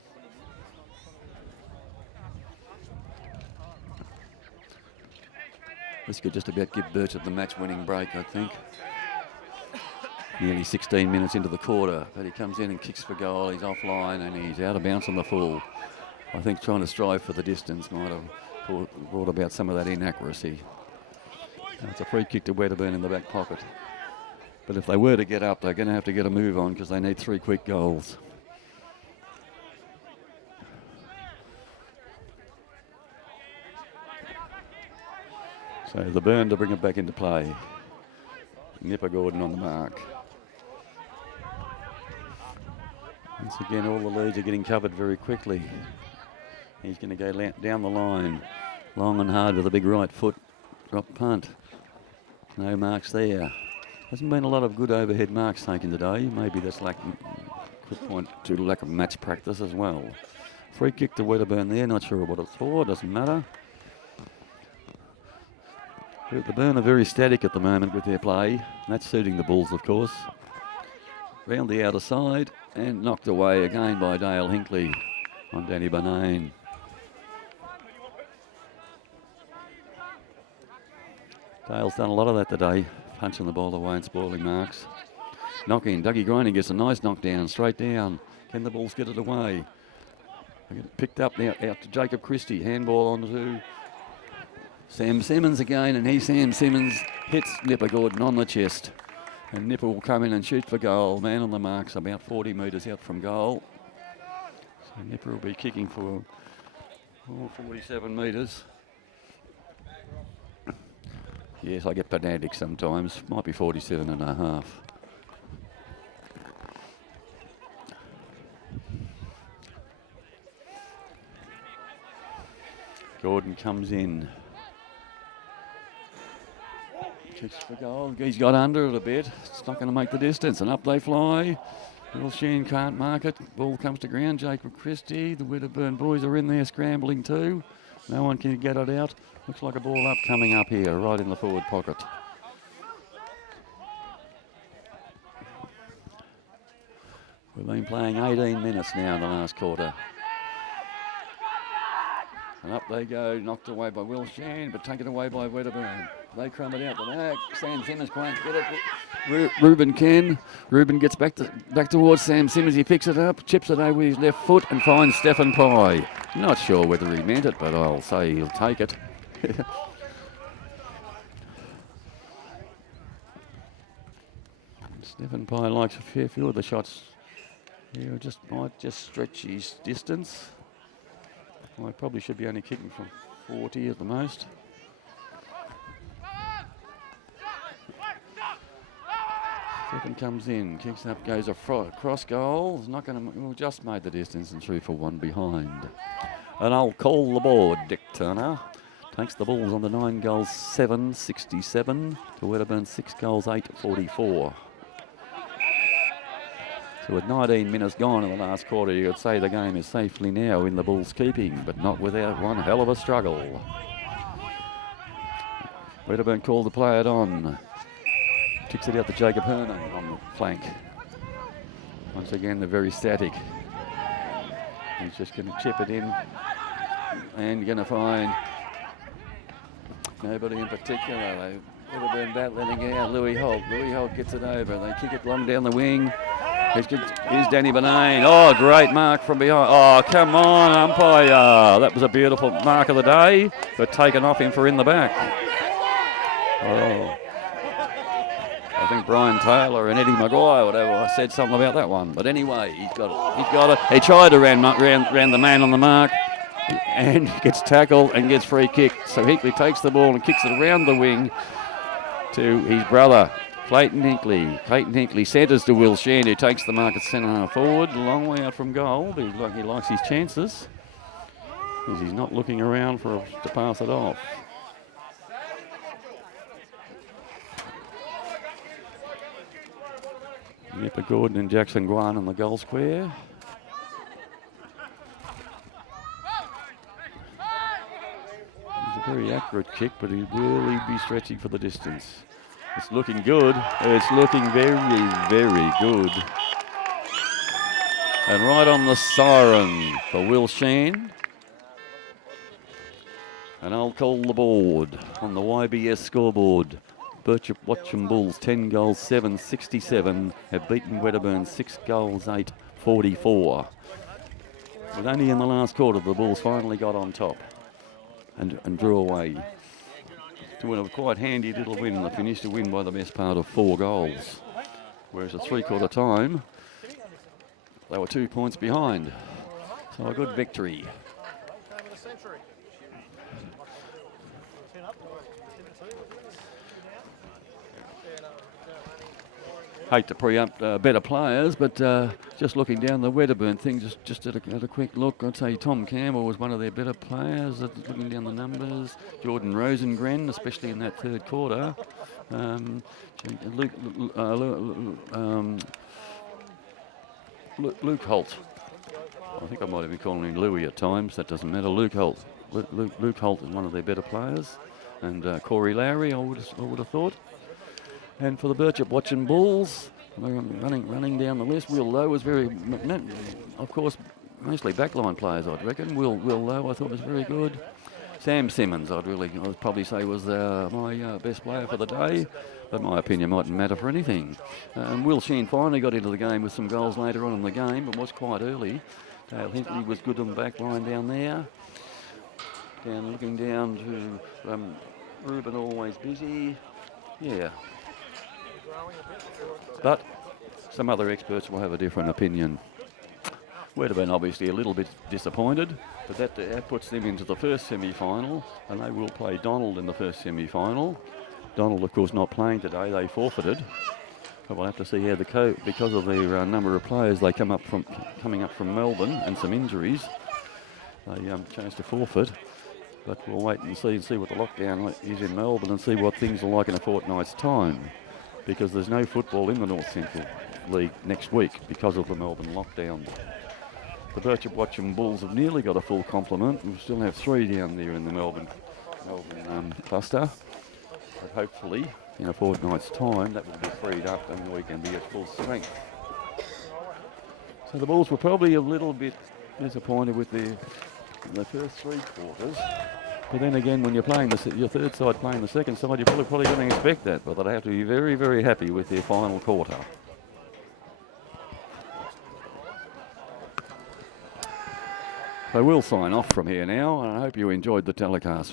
This could just about give Birchip the match-winning break, I think. Nearly 16 minutes into the quarter, but he comes in and kicks for goal. He's offline and he's out of bounds on the full. I think trying to strive for the distance might have brought about some of that inaccuracy. It's a free kick to Wedderburn in the back pocket. But if they were to get up, they're going to have to get a move on because they need 3 quick goals. So the burn to bring it back into play. Nipper Gordon on the mark. Once again, all the leads are getting covered very quickly. He's going to go down the line, long and hard with a big right foot, drop punt. No marks there. Hasn't been a lot of good overhead marks taken today. Maybe that's could point to lack of match practice as well. Free kick to Wedderburn there, not sure what it's for, doesn't matter. The Burn are very static at the moment with their play. That's suiting the Bulls, of course. Round the outer side and knocked away again by Dale Hinkley on Danny Banane. Dale's done a lot of that today, punching the ball away and spoiling marks. Knock in, Dougie Grinding gets a nice knockdown, straight down. Can the Bulls get it away? They get it picked up now, out to Jacob Christie. Handball onto Sam Simmons again, and Sam Simmons hits Nipper Gordon on the chest. And Nipper will come in and shoot for goal. Man on the mark's about 40 metres out from goal. So Nipper will be kicking for 47 metres. Yes, I get pedantic sometimes. Might be 47 and a half. Gordon comes in. Kicks for goal. He's got under it a bit. It's not going to make the distance. And up they fly. Will Sheen can't mark it. Ball comes to ground. Jacob Christie. The Wedderburn boys are in there scrambling too. No one can get it out. Looks like a ball up coming up here, right in the forward pocket. We've been playing 18 minutes now in the last quarter. And up they go, knocked away by Will Sheen, but taken away by Wedderburn. They crumb it out the back. Sam Simmons can't get it. Ruben can. Ruben gets back towards Sam Simmons. He picks it up, chips it over with his left foot and finds Stephen Pye. Not sure whether he meant it, but I'll say he'll take it. Stephen Pye likes a fair few of the shots. He might just stretch his distance. I probably should be only kicking from 40 at the most. Stephen comes in, kicks up, goes across goal. He's not going to, just made the distance and 3 for 1 behind. And I'll call the board. Dick Turner takes the Bulls on the 9 goals, 7-67 to Wedderburn 6 goals, 8-44. So with 19 minutes gone in the last quarter, you could say the game is safely now in the Bulls' keeping, but not without one hell of a struggle. Wedderburn called to play it on. Kicks it out to Jacob Hernan on the flank. Once again, they're very static. He's just going to chip it in and going to find nobody in particular. Wedderburn battling it out. Louis Holt. Louis Holt gets it over. They kick it long down the wing. Here's Danny Banane. Oh, great mark from behind. Oh, come on, umpire. That was a beautiful mark of the day, but taken off him for in the back. Oh. I think Brian Taylor and Eddie Maguire, whatever, said something about that one. But anyway, he's got it. He tried to ran the man on the mark and gets tackled and gets free kick. So Hinkley takes the ball and kicks it around the wing to his brother, Clayton Hinkley. Clayton Hinkley centres to Will Sheen, who takes the mark at centre half forward. A long way out from goal, but he likes his chances because he's not looking around to pass it off. Nipper Gordon and Jackson Guan on the goal square. It's a very accurate kick, but he'd really be stretching for the distance. It's looking good. It's looking very, very good. And right on the siren for Will Sheen. And I'll call the board on the YBS scoreboard. BirchipWatchem Bulls 10 goals, 7-67 have beaten Wedderburn 6 goals, 8-44. But only in the last quarter the Bulls finally got on top and drew away to win a quite handy little win. They finished to win by the best part of 4 goals. whereas at 3/4 time, they were 2 points behind. So a good victory. Hate to pre-up better players, but just looking down the Wedderburn thing, just at a quick look, I'd say Tom Campbell was one of their better players. Looking down the numbers, Jordan Rosengren, especially in that 3rd quarter. Luke Holt. I think I might have been calling him Louis at times. That doesn't matter. Luke Holt. Luke Holt is one of their better players, and Corey Lowry, I would have thought. And for the BirchipWatchem Bulls, running down the list, Will Lowe was of course, mostly backline players, I'd reckon. Will Lowe, I thought, was very good. Sam Simmons, I'd probably say was my best player for the day, but my opinion mightn't matter for anything. Will Sheen finally got into the game with some goals later on in the game, but was quite early. Dale Hinkley was good on the back line down there. Looking down to Ruben, always busy. Yeah. But some other experts will have a different opinion. Wedderburn obviously a little bit disappointed, but that puts them into the first semi-final, and they will play Donald in the first semi-final. Donald, of course, not playing today. They forfeited. But we'll have to see how because of the number of players coming up from Melbourne and some injuries, they chose to forfeit. But we'll wait and see what the lockdown is in Melbourne and see what things are like in a fortnight's time, because there's no football in the North Central League next week because of the Melbourne lockdown. The BirchipWatchem Bulls have nearly got a full complement. We still have 3 down there in the Melbourne cluster. But hopefully, in a fortnight's time, that will be freed up and we can be at full strength. So the Bulls were probably a little bit disappointed with the first 3 quarters. But then again, when you're playing your third side playing the second side, you're probably going to expect that. But they have to be very, very happy with their final quarter. So we'll sign off from here now, and I hope you enjoyed the telecast.